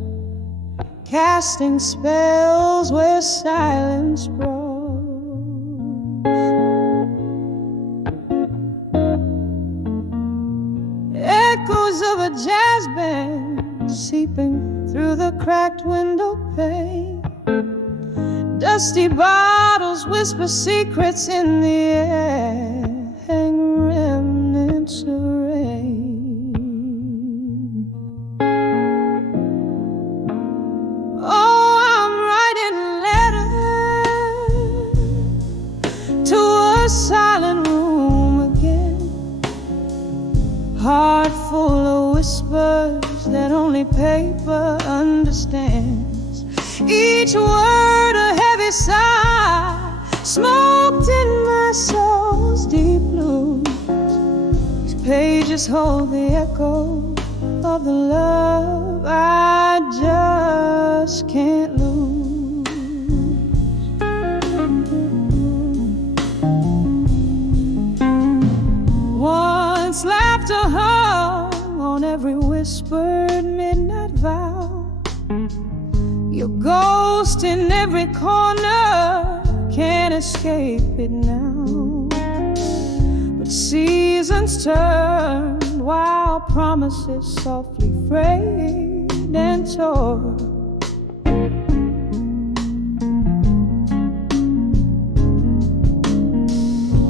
casting spells where silence sprawls. Echoes of a jazz band seeping through the cracked window pane. Dusty bottles whisper secrets in the air, hang remnants of rain. Oh, I'm writing letters to a silent room again, heart full of whispers that only paper understands. Each word a heavy sigh, smoked in my soul's deep blues. These pages hold the echo of the love I just can't lose. Once laughter hung on every whispered midnight vow. Your ghost in every corner, can't escape it now. But seasons turn while promises softly frayed and tore.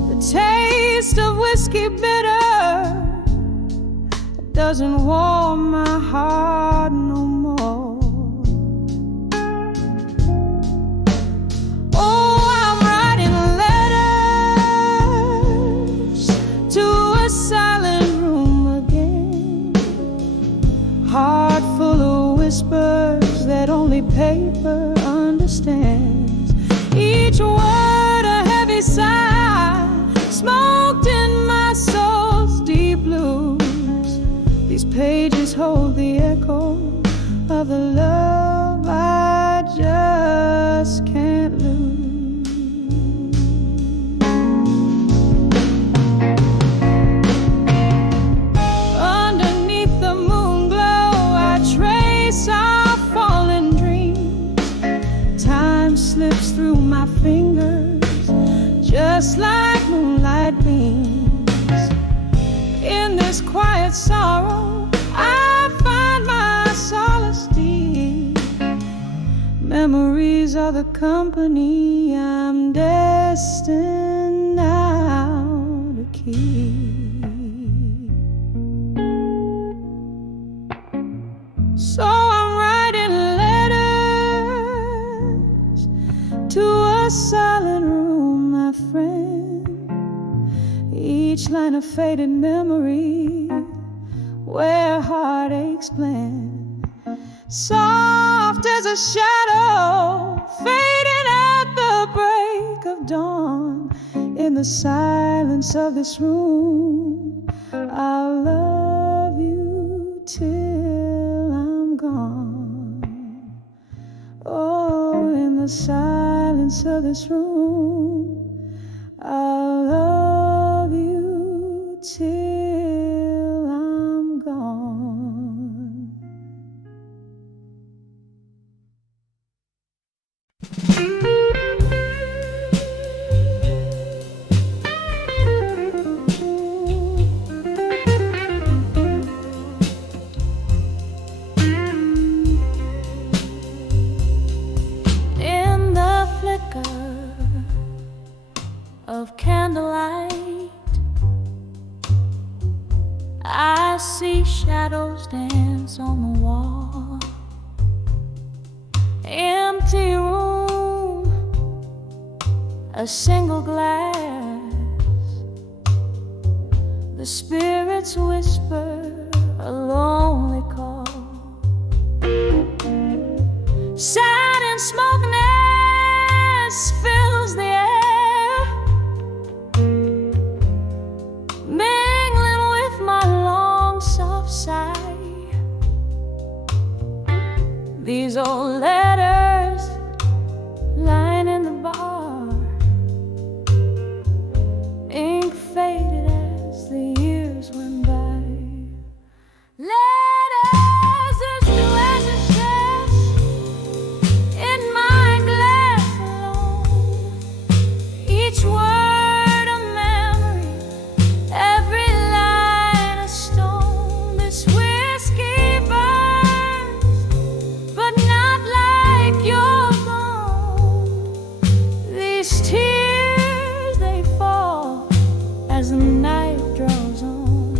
The taste of whiskey bitter doesn't warm my heart no more. Heart full of whispers that only paper understands. Each word a heavy sigh, smoked in my soul's deep blues. These pages hold the echo of the love I just can't lose. Slips through my fingers just like moonlight beams. In this quiet sorrow I find my solace deep. Memories are the company I'm destined now to keep. So I'm writing letters to a silent room, my friend. Each line a faded memory where heartaches blend. Soft as a shadow, fading at the break of dawn. In the silence of this room, I'll love you till I'm gone. Oh, in the the silence of this room. I'll love you till I'm gone. In the flicker of candlelight, I see shadows dance on the wall. Empty room, a single glass. The spirits whisper a lonely call. Sad and smokiness fills the air, mingling with my long soft sigh. These old letters lying in the bar, ink faded as the years went by. Letters to ashes in my glass alone. Each word a memory, every line a stone. This whiskey burns, but not like your gold. These tears, they fall as the night draws on.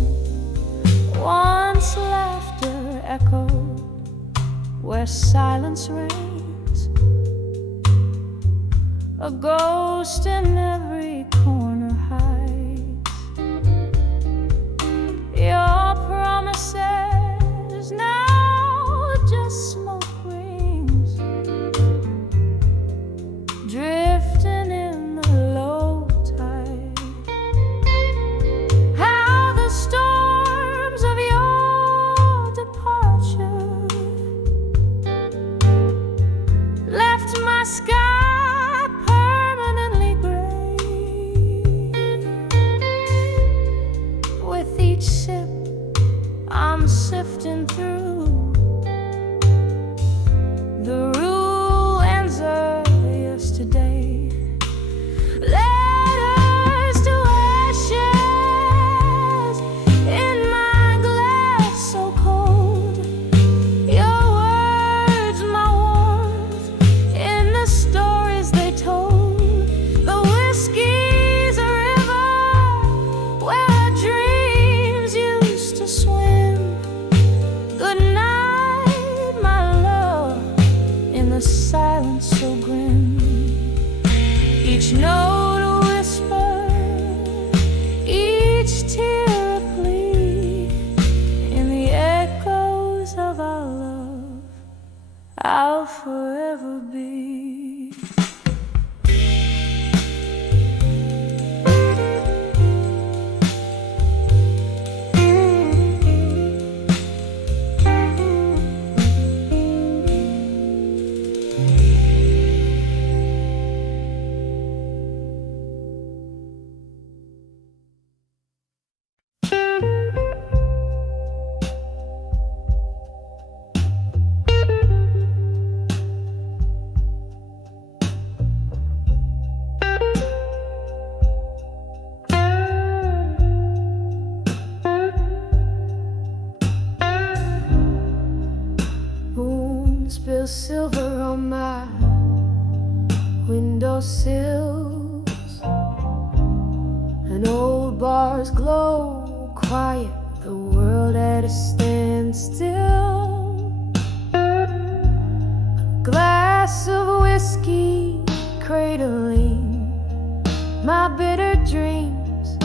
Once laughter echoed where silence reigns, a ghost in every corner hides. Your promises now just smoke rings, drifting in the low tide. How the storms of your departure left my sky permanently gray. With each sip I'm sifting through the ruins of yesterday. Letters to ashes in my glass so cold. Your words, my warmth, in the stories they told. The whiskey's a river where our dreams used to swim. Good night, my love, in the silence so grim. Each note a whisper, each tear a plea. In the echoes of our love, I'll forever be. Moon spills silver on my windowsills, and old bars glow quiet, the world at a standstill. A glass of whiskey cradling my bitter dreams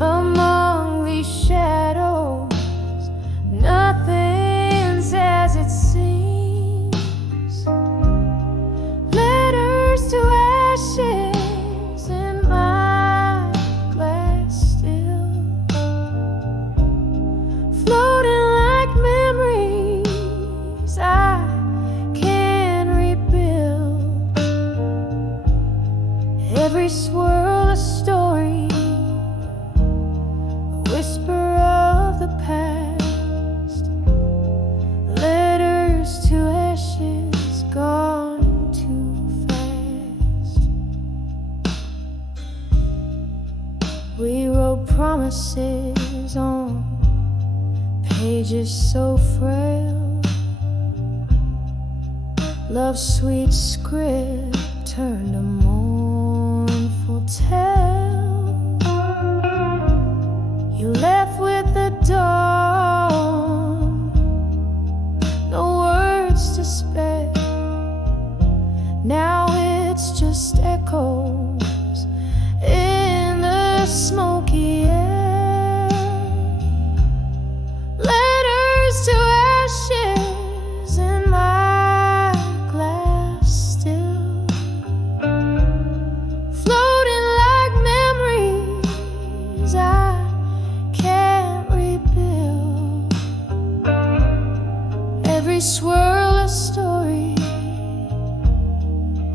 among these shadows. Nothing's as it seems. Letters to ashes in my glass still, floating like memories I can rebuild. letters to ashes gone too fast. We wrote promises on pages so frail. Love's sweet script turned a mournful tale. You left with the dawn, no words to spare. Now it's just echoes in the smoky air. Letters to ashes in my glass still, floating like memories I can't rebuild. Every swirl a story,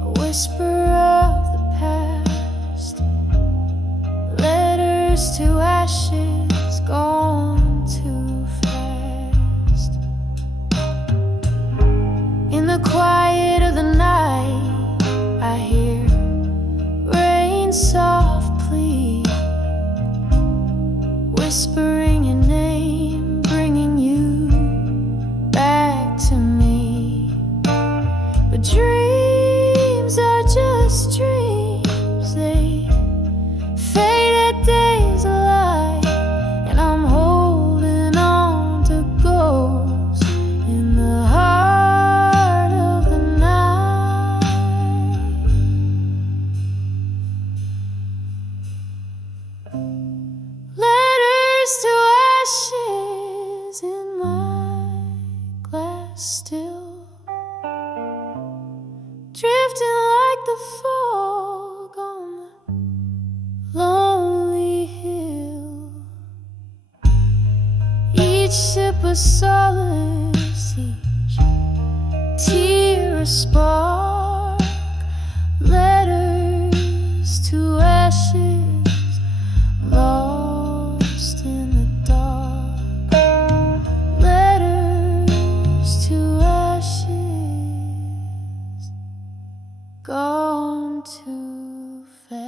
a whisper of the past. Letters to ashes gone too fast. In the quiet of the night, I hear rain soft plea, whispering your name, bringing you back to me. But dreams are just dreams, they fade at days alight, and I'm holding on to ghosts in the heart of the night. Letters to ashes in my glass still, drifting like the fog on the lonely hill. Each sip a solace, each tear a spark. Letters to ashes lost in the dark. Letters to ashes gone too fast.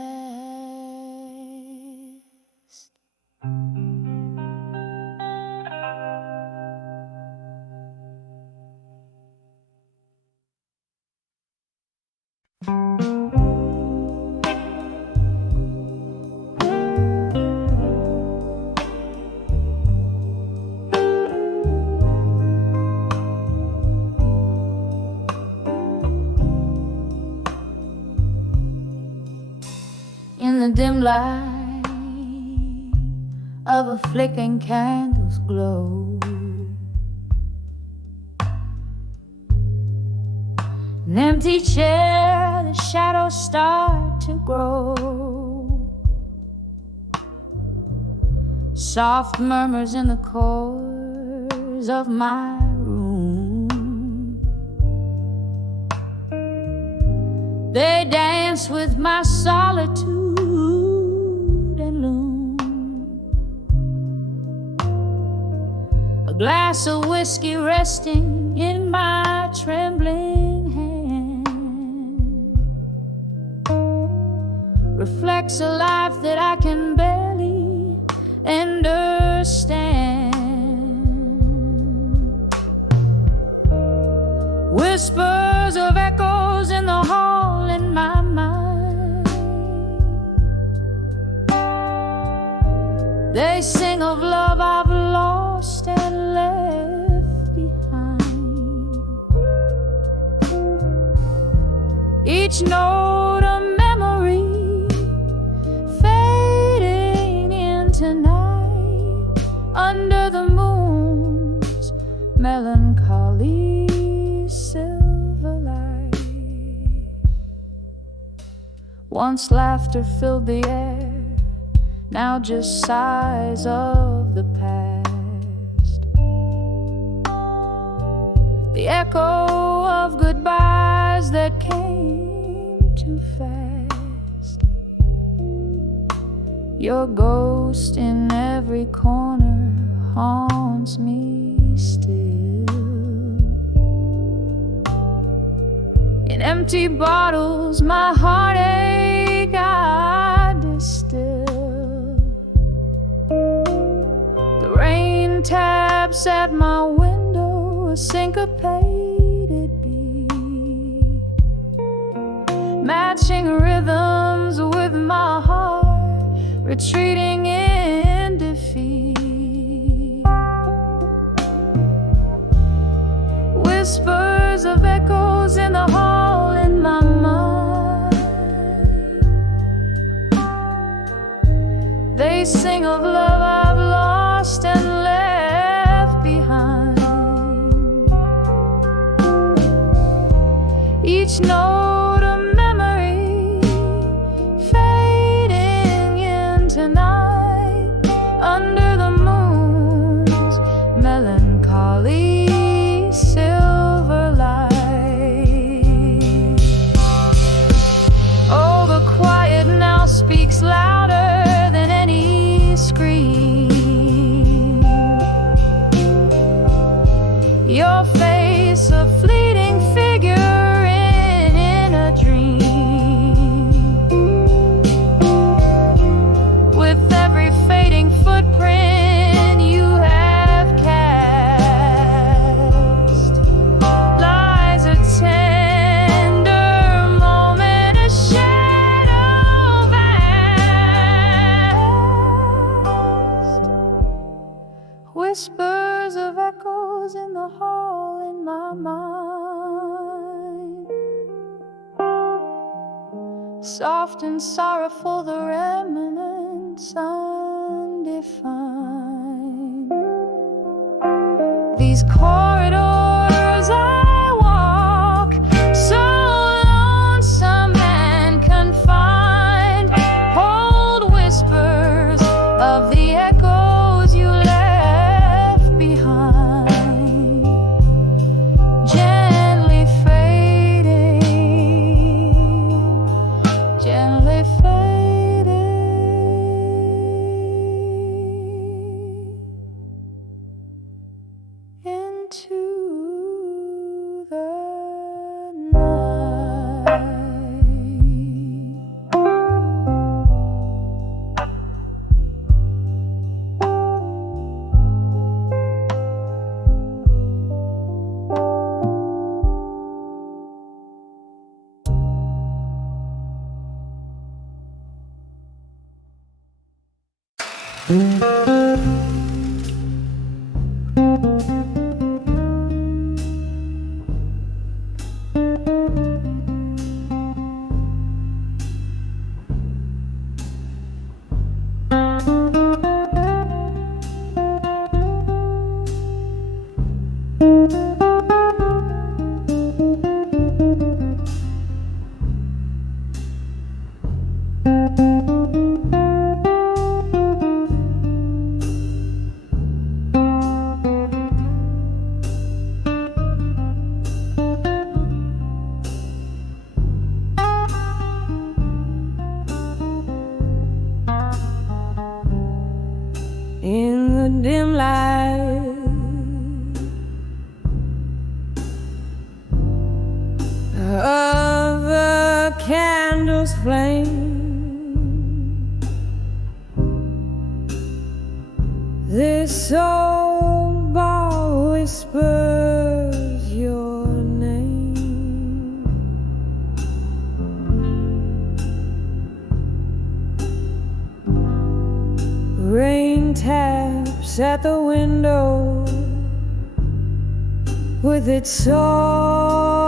In the dim light of a flickering candle's glow, an empty chair, the shadows start to grow. Soft murmurs in the corners of my room, they dance with my solitude and loom. A glass of whiskey resting in my trembling hand reflects a life that I can barely understand. Whispers of echoes in the hall in my mind, they sing of love I've lost and left behind. Each note a memory fading into night under the moon's melancholy silver light. Once laughter filled the air, now just sighs of the past. The echo of goodbyes that came too fast. Your ghost in every corner haunts me still. empty bottles, my heartache I distill. The rain taps at my window, a syncopated beat, matching rhythms with my heart, retreating in defeat. Whispers of echoes in the hall in my mind. They sing of love I've lost and left behind. Each note a memory fading into night under the moon's melancholy silver light. Oh, the quiet now speaks louder than any scream. Your face, a fleeting figure in a dream. With every fading footprint you have cast lies a tender moment, a shadow vast. Whispers of echoes in the hall in my mind. Soft and sorrowful, the remnants undefined. These corridors I walk, so lonesome and confined, hold whispers of the echoes you left behind, gently fading, gently fading into the night. In the dim light of the candle's flame, this old ball whispers your name. Rain taps at the window with its soft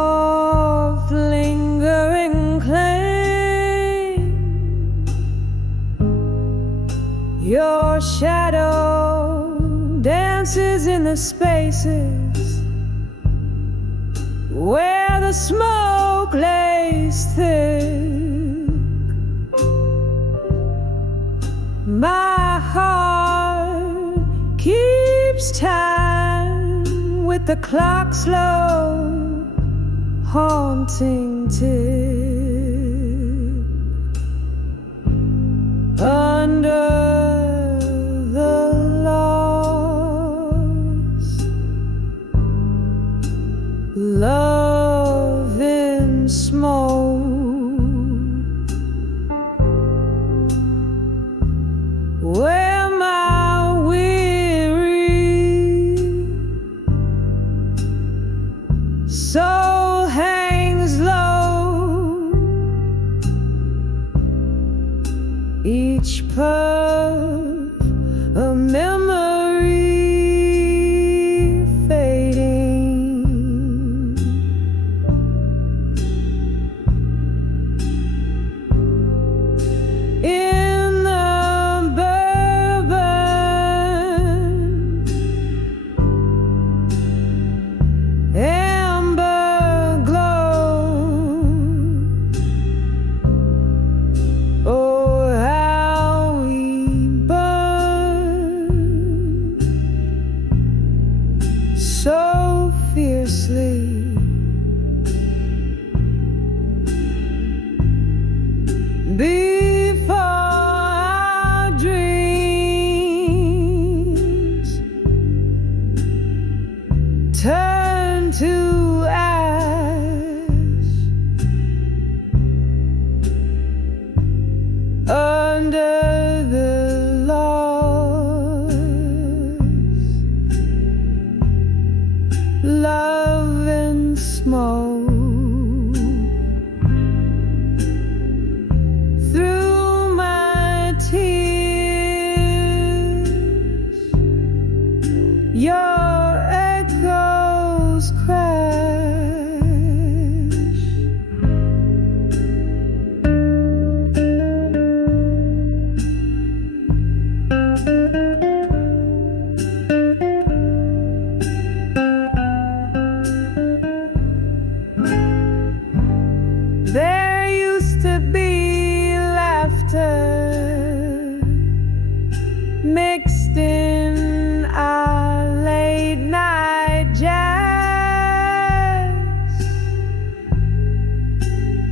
lingering claim. Your shadow dances in the spaces where the smoke lays thick. My heart keeps time with the clock's slow haunting tick. Under the lost love in smoke. Where my weary soul hangs low, each puff a memory fading. In the bourbon amber glow, oh how we burn so fiercely. Before our dreams turn to ash under the lost love and smoke. Through my tears, your echoes crash. There used to be laughter mixed in our late night jazz.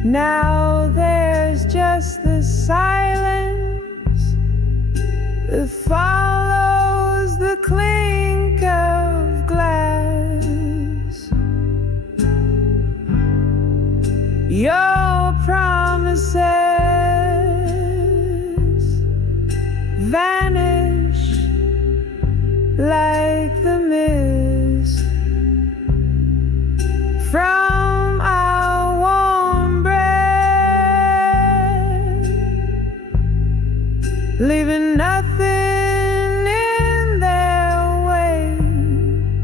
Now there's just the silence that follows the clink of glass. Your promises vanish like the mist from our warm breath, leaving nothing in their wake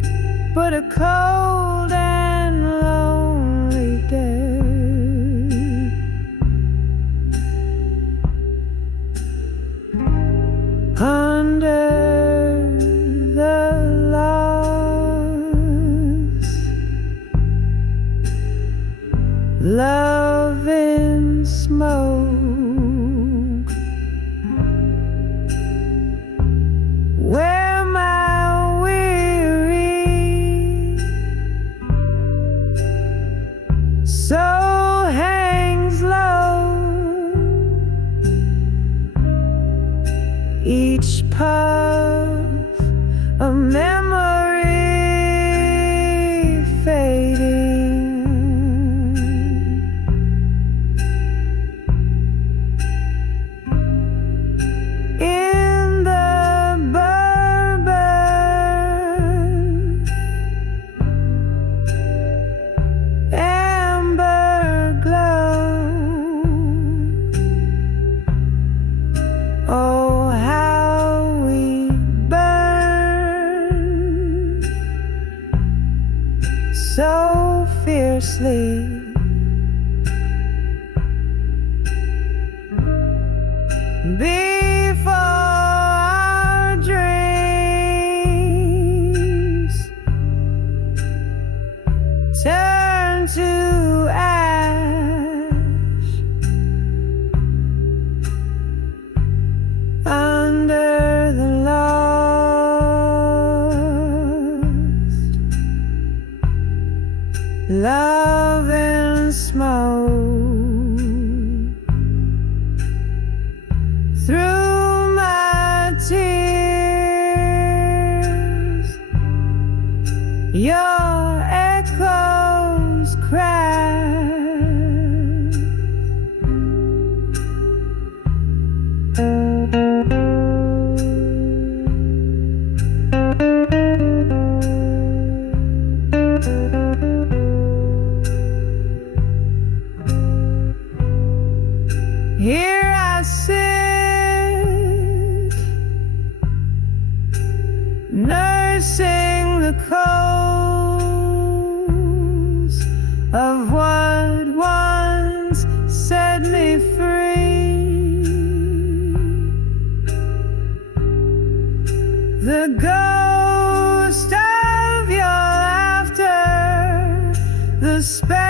but a cold and lonely death. Under the lost love and smoke, where my weary soul hangs low, each puff a memory fading. In the bourbon amber glow, oh how we burn so fiercely. Before our dreams turn to ash under the lost love and smoke. Through my tears, your echoes crash tracing the coast of what once set me free. The ghost of your laughter, the spell